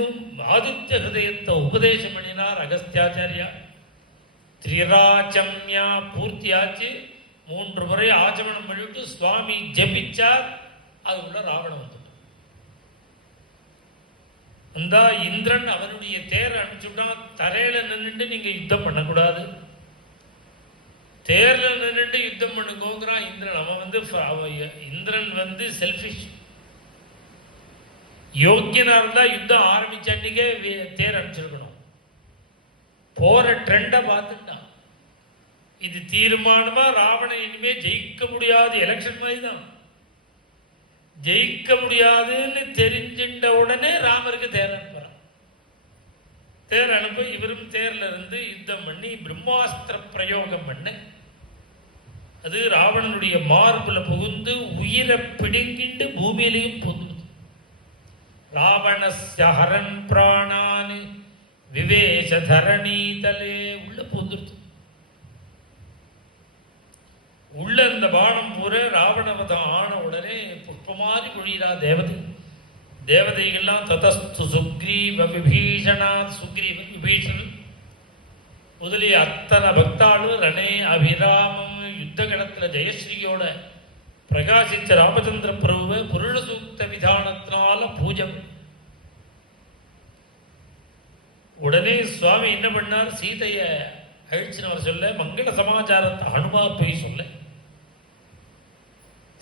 ஆதித்ய ஹிருதயத்தை உபதேசம் பண்ணினார் அகஸ்தியாச்சாரியா. திரிராச்சம்யா பூர்த்தியாச்சு. 3 முறை ஆச்சமனம் பண்ணிட்டு சுவாமி ஜபிச்சார். அதுக்குள்ள ராவணன் வந்து அந்த இந்திரன் அவனுடைய தேர் அனுப்பிச்சுட்டான். தரையில நின்றுட்டு நீங்க யுத்தம் பண்ணக்கூடாது, தேர்ல நின்றுட்டு யுத்தம் பண்ணுங்கிறான் இந்திரன். இந்திரன் வந்து செல்ஃபிஷ். யோக்கியனா இருந்தா யுத்தம் ஆரம்பிச்சன்னைக்கே தேர் அனுப்பிச்சிருக்கணும். போற ட்ரெண்டை பார்த்துட்டான். இது தீர்மானமா ராவணன் இனிமே ஜெயிக்க முடியாது, எலெக்ஷன் மாதிரி தான், ஜெயிக்க முடியாதுன்னு தெரிஞ்சின்ற உடனே ராமருக்கு தேர் அனுப்புறான். தேர் அனுப்ப இவரும் தேர்ல இருந்து யுத்தம் பண்ணி பிரம்மாஸ்திர பிரயோகம் பண்ண அது ராவணனுடைய மார்புல புகுந்து உயிரை பிடுங்கிட்டு பூமியிலையும் புகுந்து ராவணஸ்ய ஹரன் பிராணானு விவேச தரணீதலே உள்ள புகுந்துருச்சு. உள்ள இந்த பானம் பூரா ராவணவதம் ஆன உடனே புஷ்பமாரி பொழிகிறா தேவதை. தேவதைகள்லாம் ததஸ்து சுக்ரீவ விபீஷணாத். சுக்ரீவ விபீஷணன் முதலிய அத்தனை பக்தாளும் ரணே அபிராமம் யுத்த கடத்துல ஜெயஸ்ரீயோட பிரகாசிச்ச ராமச்சந்திர பிரபுவை புருஷ சூக்த விதானத்தினால பூஜை. உடனே சுவாமி என்ன பண்ணார், சீதைய அழிச்சினவர் சொல்ல, மங்கள சமாச்சாரத்தை ஹனுமார் போய் சொல்ல,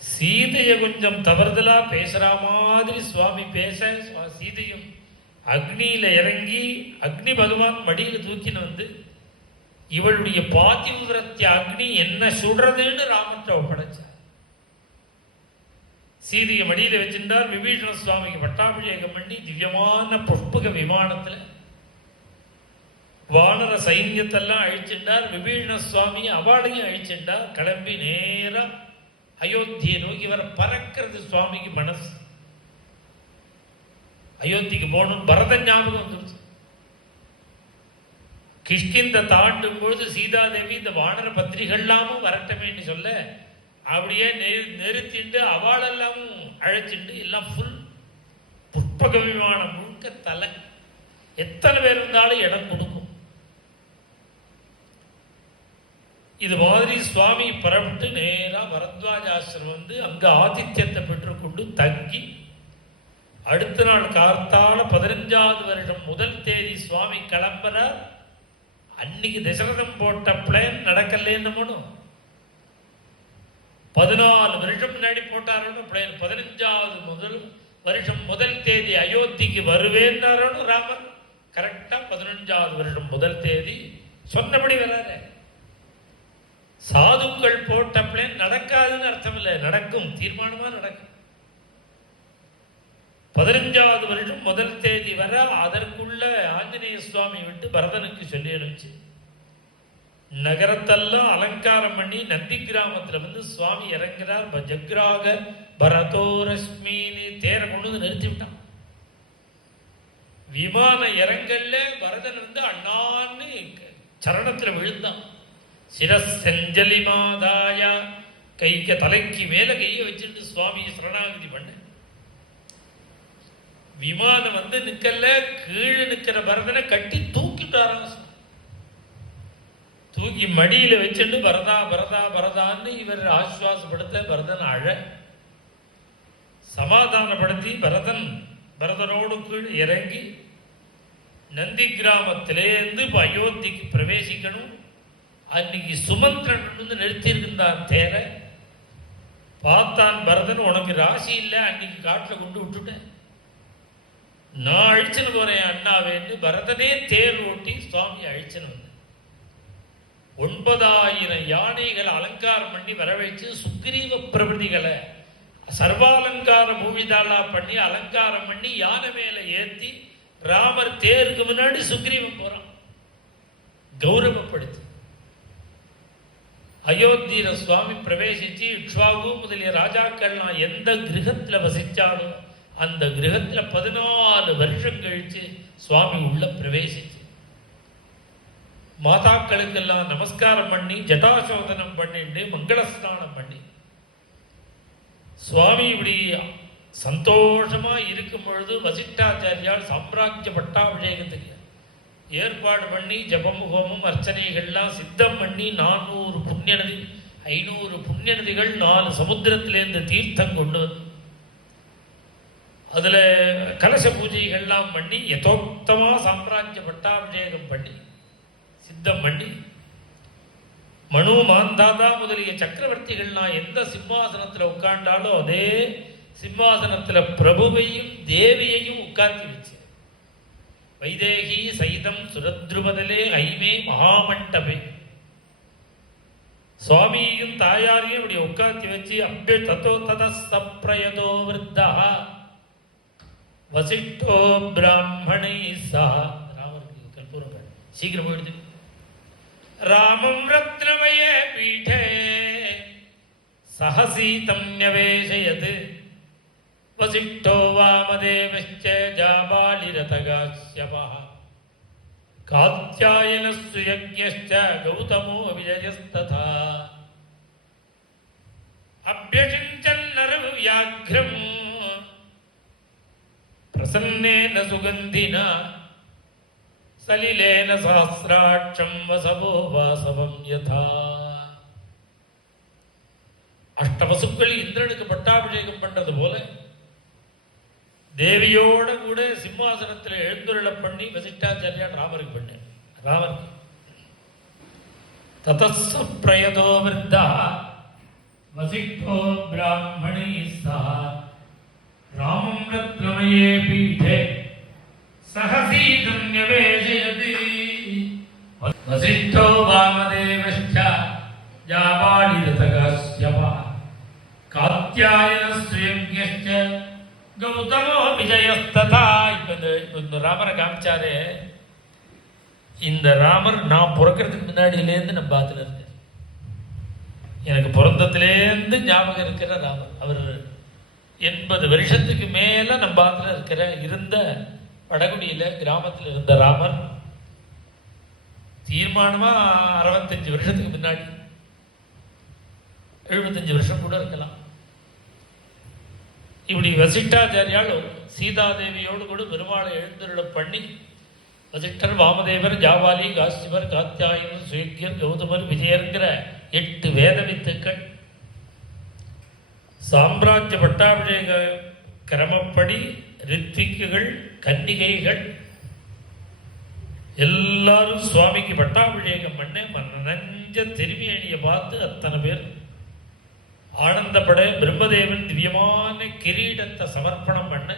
சீதைய கொஞ்சம் தவறுதலா பேசுற மாதிரி சுவாமி பேச, சீதையும் அக்னியில இறங்கி அக்னி பகவான் மடியில தூக்கின்னு வந்து இவளுடைய பாதிவிரத்திய அக்னி என்ன சுடுறதுன்னு ராமற்ற ஒப்படைச்சார். சீதையை மடியில வச்சிருந்தார். விபீஷண சுவாமிக்கு பட்டாபிஷேகம் பண்ணி திவ்யமான புஷ்பக விமானத்துல வானர சைன்யத்தெல்லாம் அழிச்சிட்டார். விபீஷண சுவாமி அவளையும் அழிச்சிட்டார். கிளம்பி நேரா அயோத்தியை நோக்கி வர பறக்கிறது சுவாமிக்கு மனசு. அயோத்திக்கு போகணும். பரத ஞாபகம் வந்துருச்சு. கிஷ்கிந்த தாண்டும் பொழுது சீதாதேவி இந்த வானர பத்திரிகள்லாமும் வரட்டமேன்னு சொல்ல, அப்படியே நிறுத்திட்டு அவளெல்லாமும் அழைச்சிட்டு எல்லாம் ஃபுல் புஷ்பக விமானம் முழுக்க தலை. எத்தனை பேர் இருந்தாலும் இடம் கொடுக்கும். இது மாதிரி சுவாமி பரப்பிட்டு நேரா பரத்வாஜ ஆசிரமம் வந்து அங்க ஆதித்யத்தை பெற்றுக்கொண்டு தங்கி, அடுத்த நாள் கார்த்தால 15வது வருடம் முதல் தேதி சுவாமி கிளம்புறார். அன்னைக்கு தசரதம் போட்ட பிளான் நடக்கலன்னு 14 வருஷம் முன்னாடி போட்டாரோன்னு பிளான். 15வது வருஷம் முதல் தேதி அயோத்திக்கு வருவேன்னாரோன்னு ராமர் கரெக்டா 15வது வருஷம் முதல் தேதி சொன்னபடி வராரு. சாதுக்கள் போட்ட பிளான் நடக்காதுன்னு அர்த்தம் இல்லை, நடக்கும், தீர்மானமா நடக்கும். 15வது வருடம் முதல் தேதி வர அதற்குள்ள ஆஞ்சநேய சுவாமி விட்டு பரதனுக்கு சொல்லி அனுப்பிச்சு, நகரத்தெல்லாம் அலங்காரம் பண்ணி நந்தி கிராமத்துல வந்து சுவாமி இறங்குறார். ஜக்ராக பரதோரஸ்மின்னு தேரை கொண்டு வந்து நிறுத்தி விட்டான். விமான இறங்கல்ல பரதன் வந்து அண்ணான்னு சரணத்துல விழுந்தான். சிரசஞ்சலி மாதாயா, கைக்கு தலைக்கு மேல கையை வச்சுட்டு சுவாமியை சரணாகதி பண்ண. விமானம் வந்து நிக்கல, கீழே நிக்கிற பரதனை கட்டி தூக்கிட்டாராம். தூக்கி மடியில வச்சுட்டு பரதா பரதா பரதான்னு இவர் ஆசுவாசப்படுத்த பரதன் அழ சமாதானப்படுத்தி பரதனோடு கீழ் இறங்கி நந்தி கிராமத்திலேருந்து இப்போ அயோத்திக்கு பிரவேசிக்கணும். அன்னைக்கு சுமந்திரன் வந்து நிறுத்தியிருந்தான் தேரை. பார்த்தான் பரதன், உனக்கு ராசி இல்லை, அன்னைக்கு காட்டில் கொண்டு விட்டுட்டேன், நான் அழிச்சுன்னு போறேன் அண்ணாவேன்னு பரதனே தேர் ஓட்டி சுவாமி அழிச்சுன்னு வந்தேன். 9000 யானைகளை அலங்காரம் பண்ணி வரவழைச்சு சுக்ரீவ பிரபதிகளை சர்வாலங்கார பூமிதாளா பண்ணி அலங்காரம் பண்ணி யானை மேல ஏற்றி ராமர் தேருக்கு முன்னாடி சுக்ரீவன் போறான். கௌரவப்படுத்தி அயோத்தியில சுவாமி பிரவேசிச்சு இக்ஷ்வாகு முதலிய ராஜாக்கள்லாம் எந்த கிரகத்துல வசிச்சாலும் அந்த கிரகத்துல 14 வருஷம் கழிச்சு சுவாமி உள்ள பிரவேசிச்சு மாதாக்களுக்கெல்லாம் நமஸ்காரம் பண்ணி ஜட்டாசோதனம் பண்ணிட்டு மங்களஸ்நானம் பண்ணி சுவாமி இப்படி சந்தோஷமா இருக்கும் பொழுது வசிஷ்டாச்சாரியால் சாம்ராஜ்ய பட்டாபிஷேகத்துக்கு ஏற்பாடு பண்ணி ஜபம் ஹோமம் அர்ச்சனைகள்லாம் சித்தம் பண்ணி 400 புண்ணிய நதி 500 புண்ணிய நதிகள் 4 சமுத்திரத்திலேருந்து தீர்த்தம் கொண்டு வந்து அதுல கலச பூஜைகள்லாம் பண்ணி யதோக்தமா சாம்ராஜ்ய பட்டாபிஷேகம் பண்ணி சித்தம் பண்ணி மனு மாந்தாதா முதலிய சக்கரவர்த்திகள்லாம் எந்த சிம்மாசனத்தில் உட்கார்ந்தாலும் அதே சிம்மாசனத்தில் பிரபுவையும் தேவியையும் உட்கார்த்தி வச்சு வைதேகி சைதம் சுரத்ருபதலே ஐமே மகாமண்டபே சுவாமியையும் தாயாரையும் இப்படி உட்கார்த்தி வச்சு அப்பிய தத்தோ ததஸ்தப்ரயதோ விருத்தா வசிஷ்டோ பிராமணை சா. ராமருக்கு கற்பூரம் சீக்கிரம் போயிடுது. ராமம் ரத்னமயே பீఠே சஹசீதம் ன்யவேஷயத் வசிஷ்டோ வாமதேவஸ்ச ஜாபாலிரதகாஸ்யபः காத்யாயனஸ்சு யஜ்ஞஸ்ச கௌதமோ விஜயஸ்ததா அப்யசிஞ்சன் நரவ்யாக்ரம் பிரசன்னேன சுகந்தினா சலிலேன சஹஸ்ராட்சம் வசவோ வாசவம் யதா. அஷ்டவசுக்கள் இந்திரனுக்கு பட்டாபிஷேகம் பண்றது போல தேவியோட கூட சிம்மாசனத்தில் எழுந்துருள பண்ணி வசிஷ்டாச்சாரியார் ராமருக்கு பண்ண. ராமருக்கு ததஸ்ஸ பிரயதோ விருத்தா வசிஷ்டோ பிராமணை சா ராமம் ரத்னமயே பீఠே சஹசீதம் ன்யவேஷயத் வசிஷ்டோ வாமதேவஸ்ச ஜாபாலிரதகாஸ்யபः காத்யாயனஸ்சு யஜ்ஞஸ்ச கௌதமோ விஜயஸ்ததா. இந்த ராமரை காமிச்சாரு. இந்த ராமர் நான் பிறக்கிறதுக்கு முன்னாடியிலேருந்து நம்ம பார்த்துல இருக்க, எனக்கு பிறந்தத்திலேருந்து ஞாபகம் இருக்கிற ராமர். அவர் 80 வருஷத்துக்கு மேல நம்ம பார்த்துல இருக்கிற இருந்த வடகுடியில கிராமத்தில் இருந்த ராமர் தீர்மானமா 65 வருஷத்துக்கு முன்னாடி 75 வருஷம் கூட இருக்கலாம். இப்படி வசிஷ்டாச்சாரியால் சீதாதேவியோடு கூட பெருமாளை எழுந்தருள பண்ணி வசிஷ்டர் வாமதேவர் ஜாபாலி காசியவர் காத்யாயனர் சுயக்கியர் கௌதமர் விஜயர்ங்கிற 8 வேத வித்துக்கள் சாம்ராஜ்ய பட்டாபிஷேக கிரமப்படி ரித்விக்குகள் கன்னிகைகள் எல்லாரும் சுவாமிக்கு பட்டாபிஷேகம் பண்ண நஞ்ச திரும்பி அணியை பார்த்து அத்தனை பேர் ஆனந்தப்பட பிரம்மதேவன் திவ்யமான கிரீடத்தை சமர்ப்பணம் பண்ண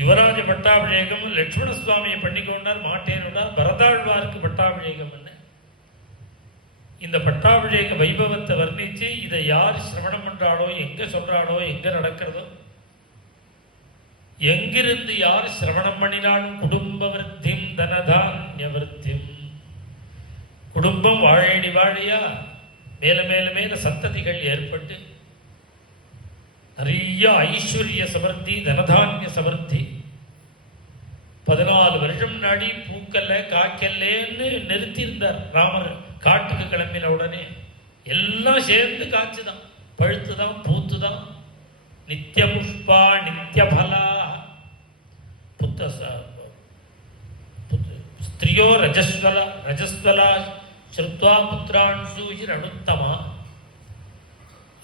யுவராஜ பட்டாபிஷேகம் லட்சுமண சுவாமியை பண்ணிக்கொண்டார். மாட்டேனுடார் பரதாழ்வாருக்கு பட்டாபிஷேகம் பண்ண. இந்த பட்டாபிஷேக வைபவத்தை வர்ணிச்சு இதை யார் சிரவணம் பண்றாளோ, எங்க சொல்றாளோ, எங்க நடக்கிறதோ, எங்கிருந்து யார் சிரவணம் பண்ணினாலும் குடும்ப விருத்தியும் தனதான்ய விருத்தியும் குடும்பம் வாழையடி வாழையா மேல மேல மேல சந்ததிகள் ஏற்பட்டு நிறைய ஐஸ்வர்ய சமர்த்தி, தனதானிய சமர்த்தி. 14 வருஷம் முன்னாடி பூக்கல்ல காய்க்கல்லேன்னு நிறுத்தியிருந்தார் ராமர். காட்டுக்கு கிளம்பின உடனே எல்லாம் சேர்ந்து காய்ச்சுதான், பழுத்துதான், பூத்துதான். நித்திய புஷ்பா நித்திய பலா. ஸ்திரியோ ரஜஸ்வலா ஸ்ருத்வா புத்திரான் சூஹிர் அனுத்தமா.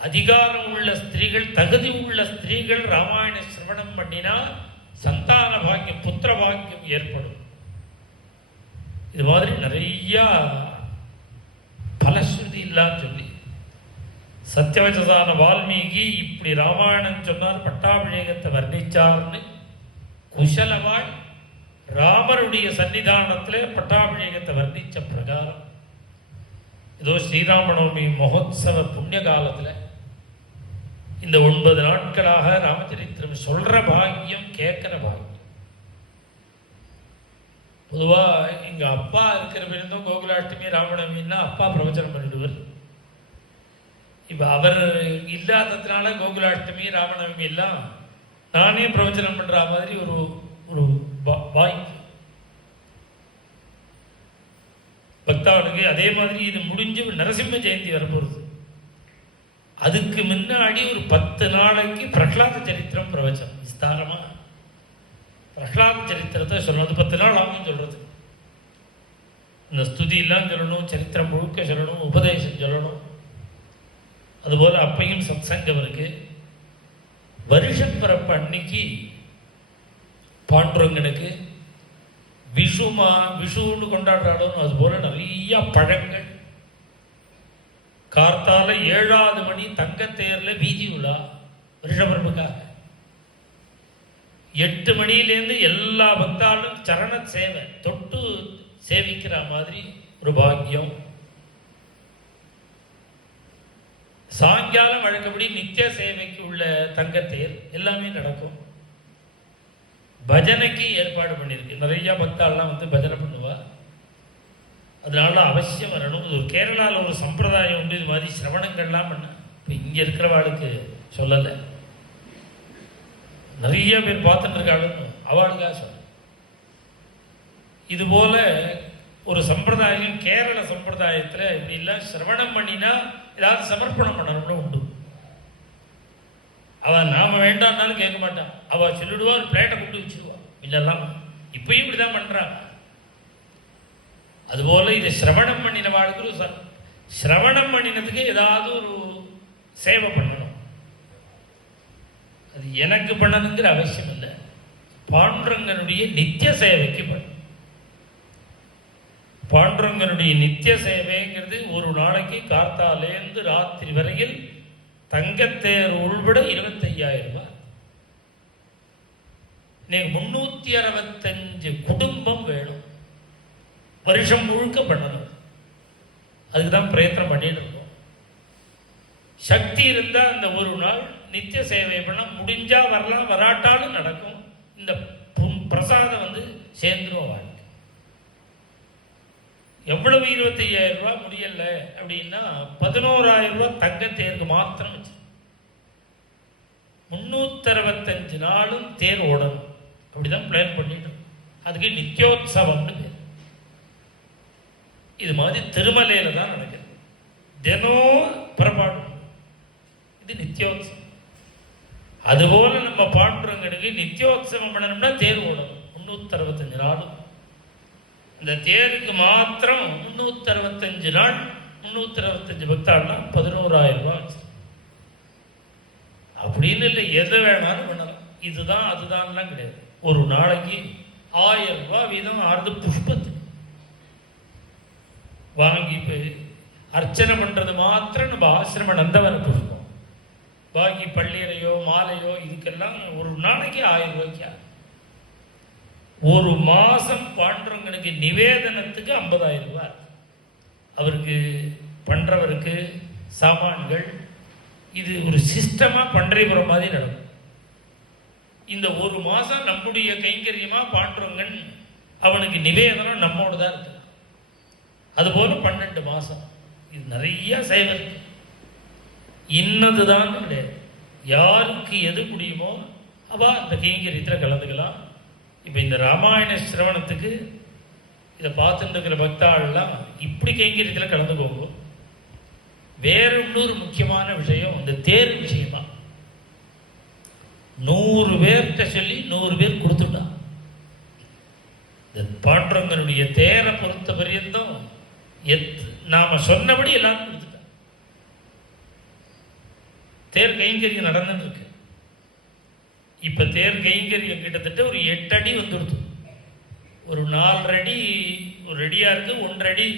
அதிகாரம் உள்ள ஸ்திரீகள், தகுதி உள்ள ஸ்திரீகள் ராமாயண சிரவணம் பண்ணினா சந்தான பாக்கியம், புத்திர பாக்கியம் ஏற்படும். இது மாதிரி நிறைய பலஸ்ருதி இல்லான்னு சொல்லி சத்தியவச்சதான வால்மீகி இப்படி ராமாயணம் சொன்னார், பட்டாபிஷேகத்தை வர்ணிச்சார்னு குஷலவாள் ராமருடைய சன்னிதானத்தில் பட்டாபிஷேகத்தை வர்ணிச்ச பிரகாரம் ஏதோ ஸ்ரீராமநவமி மகோத்சவ புண்ணிய காலத்தில் இந்த 9 நாட்களாக ராமச்சரித்திரம் சொல்ற பாக்கியம், கேட்கிற பாக்கியம். பொதுவாக எங்க அப்பா இருக்கிற பிறந்தும் கோகுலாஷ்டமி ராமநவமின்னா அப்பா பிரவச்சனம் பண்ணிடுவார். இப்ப அவர் இல்லாததுனால கோகுலாஷ்டமி ராமநவமி எல்லாம் நானே பிரவச்சனம் பண்ற மாதிரி ஒரு வாய்ப்பு பக்தாவுக்கு. அதே மாதிரி இது முடிஞ்சு நரசிம்ம ஜெயந்தி வரப்போகுது. அதுக்கு முன்னாடி ஒரு 10 நாளைக்கு பிரகலாத சரித்திரம் பிரவச்சனம் விஸ்தாரமா. பிரகலாத சரித்திரத்தை சொல்லணும். அது 10 நாள் ஆகும் சொல்றது. இந்த ஸ்துதி எல்லாம் சொல்லணும், சரித்திரம் முழுக்க சொல்லணும், உபதேசம் சொல்லணும். அதுபோல அப்பையும் சத்சங்கம் இருக்கு. வருஷம் பிறப்பு அன்னைக்கு பாண்டுரங்கனுக்கு விஷுன்னு கொண்டாடுறாலும் அதுபோல நிறைய பழங்கள். கார்த்தால 7வது மணி தங்கத்தேர்ல வீதி உலா வருஷபிரபுக்காக. 8 மணியிலேருந்து எல்லா பக்தாலும் சரண சேவை, தொட்டு சேவிக்கிற மாதிரி ஒரு பாக்கியம். சாயங்காலம் வழக்கப்படி நித்திய சேவைக்கு உள்ள தங்கத்தேர் எல்லாமே நடக்கும். பஜனைக்கு ஏற்பாடு பண்ணியிருக்கு. நிறைய பக்தாலாம் வந்து பஜனை பண்ணுவா. அதனால அவசியம் வரணும். ஒரு கேரளாவில் ஒரு சம்பிரதாயம் உண்டு, இது மாதிரி சிரவணங்கள்லாம் பண்ண. இப்போ இங்கே இருக்கிறவாளுக்கு சொல்லலை, நிறைய பேர் பார்த்துட்டு இருக்காளுன்னு அவளுக்காக சொல்ல. இதுபோல ஒரு சம்பிரதாயம் கேரள சம்பிரதாயத்தில் இப்படி இல்லை, சிரவணம் பண்ணினா ஏதாவது சமர்ப்பணம் பண்ணணும்னு உண்டு. அவன் நாம வேண்டாம்னாலும் கேட்க மாட்டான். அவள் சொல்லிடுவா, ஒரு பிளேட்டை கொண்டு வச்சுடுவா. இல்லெல்லாம் இப்பயும் இப்படிதான் பண்றான். அதுபோல இதை சிரவணம் பண்ணின வாழ்க்கை, சிரவணம் பண்ணினதுக்கு ஏதாவது ஒரு சேவை பண்ணணும். அது எனக்கு பண்ணணுங்கிற அவசியம் இல்லை. பாண்டுரங்கனுடைய நித்திய சேவைக்கு பண்ணணும். பாண்டுரங்கனுடைய நித்திய சேவைங்கிறது ஒரு நாளைக்கு கார்த்தாலேருந்து ராத்திரி வரையில் தங்கத்தேர் உள்பட 25,000 ரூபாய். நீங்க 365 குடும்பம் வேணும், வருஷம் முழுக்க பண்ணணும். அதுக்கு தான் பிரயத்தனம் பண்ணிட்டு இருக்கோம். சக்தி இருந்தா அந்த ஒரு நாள் நித்திய சேவை பண்ண முடிஞ்சா வரலாம், வராட்டாலும் நடக்கும். இந்த பிரசாதம் வந்து சேர்ந்துரும் வாழ்க்கை. எவ்வளவு 25,000 ரூபாய் முடியல அப்படின்னா 11,000 ரூபாய் தங்கத்தேருக்கு மாத்திரம் வச்சு 365 நாளும் தேர் ஓடணும். அப்படிதான் பிளான் பண்ணிட்டு. அதுக்கு நித்தியோத்சவம்னு பேர். இது மாதிரி திருமலையில தான் நடக்குது. தினம் புறப்பாடு, இது நித்தியோத்சவம். அதுபோல நம்ம பாண்டுரங்கனுக்கு நித்தியோத்சவம் பண்ணணும்னா தேர் ஓடணும் 365 நாளும். இந்த தேருக்கு மாத்திரம் 365 நாள் 365 பக்தாள்னா 11,000 ரூபாய் வச்சு. அப்படின்னு இல்லை, எது வேணாலும் பண்ணலாம். இதுதான் அதுதான்லாம் கிடையாது. ஒரு நாளைக்கு 1000 ரூபாய் வீதம் ஆறுது புஷ்பத்துக்கு வாங்கி அர்ச்சனை பண்றது மாத்திரம் நம்ம ஆசிரம நந்தவன புஷ்பம். பாக்கி பள்ளியறையோ மாலையோ இதுக்கெல்லாம் ஒரு நாளைக்கு 1000 ரூபாய்க்கு. ஒரு மாசம் பாண்டுரங்கனுக்கு நிவேதனத்துக்கு 50,000 ரூபாய். அவருக்கு பண்றவருக்கு சாமான்கள், இது ஒரு சிஸ்டமா பண்டரிபுரம் மாதிரி நடக்கும். இந்த ஒரு மாசம் நம்முடைய கைங்கரியமா பாண்டுரங்கன் அவனுக்கு நிவேதனம் நம்மோடு தான் இருக்கு. அதுபோல 12 மாதம் இது நிறைய சைவம் இருக்கு. இன்னதுதான் கிடையாது. யாருக்கு எது முடியுமோ அவள் இந்த கைங்கரியத்தில் கலந்துக்கலாம். இப்போ இந்த ராமாயண சிரவணத்துக்கு இதை பார்த்துட்டு இருக்கிற பக்தாள்லாம் இப்படி கைங்கரியத்தில் கலந்துக்கோங்க. வேற இன்னொரு முக்கியமான விஷயம் இந்த தேர் விஷயமா. 100 பேர்கிட்ட சொல்லி 100 பேர் கொடுத்துட்டான். இந்த பாண்டவங்களுடைய தேரை பொறுத்த பரியந்தம் நாம சொன்னபடி எல்லாரும் கொடுத்துட்டான். தேர் கைங்கரியம் நடந்துட்டு இருக்கு. இப்ப தேர் கைங்கரியம் கிட்டத்தட்ட ஒரு 8 அடி வந்துடுது. ஒரு 4 அடி ஒரு ரெடியா இருக்கு. 1 அடி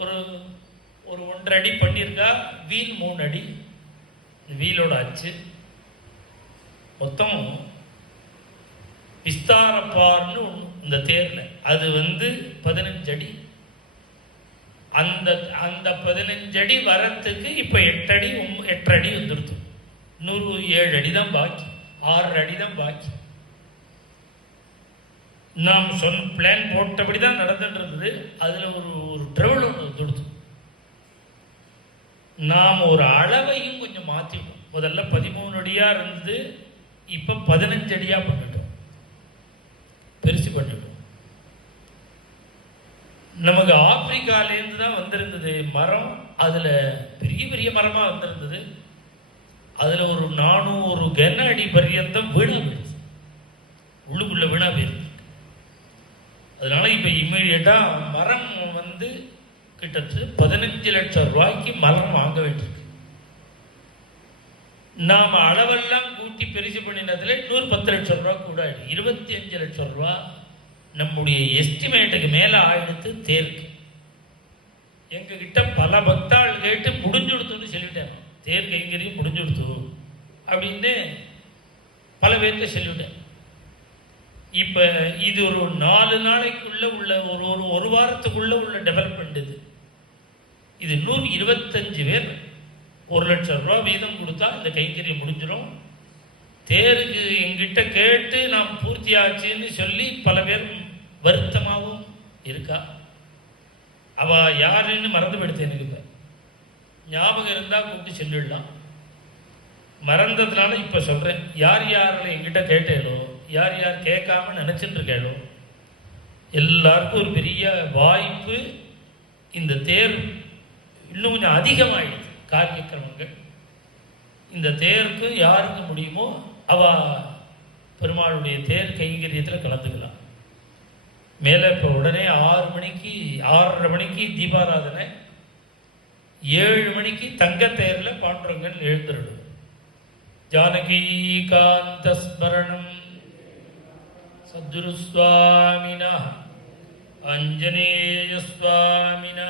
ஒரு 1.5 அடி பண்ணியிருக்கா. வீல் 3 அடி. வீலோட அச்சு மொத்தம் விஸ்தாரப்பார்னு இந்த தேர்ல அது 15 அடி. அந்த 15 அடி வரத்துக்கு இப்ப 8 அடி 8.5 அடி வந்துடுது. 7 அடி தான் பாக்கி. 6 அடி தான் பாக்கி. நாம் பிளான் போட்டபடி தான் நடந்துட்டு இருந்தது. அதுல ஒரு ட்ரவல் ஒன்று வந்துடுது. நாம் ஒரு அளவையும் கொஞ்சம் மாற்றிட்டோம். முதல்ல 13 அடியா இருந்து இப்போ 15 அடியா பண்ணிட்டோம். பெருசு பண்ணிட்டோம். நமக்கு ஆப்பிரிக்காலேருந்து தான் வந்திருந்தது மரம். அதில் பெரிய பெரிய மரமாக வந்திருந்தது. அதில் ஒரு 400 கன அடி பர்யந்தம் வீணா போயிடுச்சு. உள்ளுக்குள்ள வீணா போயிருக்கு. அதனால இப்போ இம்மீடியட்டாக மரம் கிட்டத்தட்ட 15 லட்சம் ரூபாய்க்கு மரம் வாங்க வேண்டியிருக்கு. நாம் அளவெல்லாம் கூட்டி பெருசு பண்ணினதுல இன்னொரு 10 லட்சம் ரூபா கூட 25 லட்சம் ரூபா நம்முடைய எஸ்டிமேட்டுக்கு மேலே ஆயிடுத்து தேருக்கு. எங்ககிட்ட பல பக்தாள் கேட்டு முடிஞ்சுடுத்துன்னு சொல்லிவிட்டேன். தேர் கைங்கரியும் முடிஞ்சுடுத்து அப்படின்னு பல பேர்கிட்ட சொல்லிவிட்டேன். இப்போ இது ஒரு 4 நாளைக்குள்ள உள்ள ஒரு வாரத்துக்குள்ள உள்ள டெவலப்மெண்ட். இது 125 பேர் 1 லட்சம் ரூபா வீதம் கொடுத்தா இந்த கைங்கரியம் முடிஞ்சிடும். தேருக்கு எங்கிட்ட கேட்டு நாம் பூர்த்தி ஆச்சுன்னு சொல்லி பல பேர் வருத்தமாகவும் இருக்கா. அவ யாருன்னு மறந்து போயிடுத்து. எனக்கு இப்போ ஞாபகம் இருந்தால் கூப்பிட்டு சொல்லிடலாம். மறந்ததுனால இப்போ சொல்கிறேன். யார் யாரில் எங்கிட்ட கேட்டேனோ, யார் யார் கேட்காம நினச்சிட்டு இருக்கேனோ எல்லாருக்கும் ஒரு பெரிய வாய்ப்பு. இந்த தேர் இன்னும் கொஞ்சம் அதிகமாகிடுது காரியக்கிரமங்கள். இந்த தேருக்கு யாருக்கு முடியுமோ அவ பெருமாளுடைய தேர் கைங்கரியத்தில் கலந்துக்கலாம். மேலே இப்போ உடனே 6 மணிக்கு 6:30 மணிக்கு தீபாராதனை, 7 மணிக்கு தங்கத்தேரில் பாண்டுரங்கன் எழுந்துடும். ஜானகீகாந்த ஸ்மரணம் சத்குரு சுவாமினா அஞ்சனேய சுவாமினா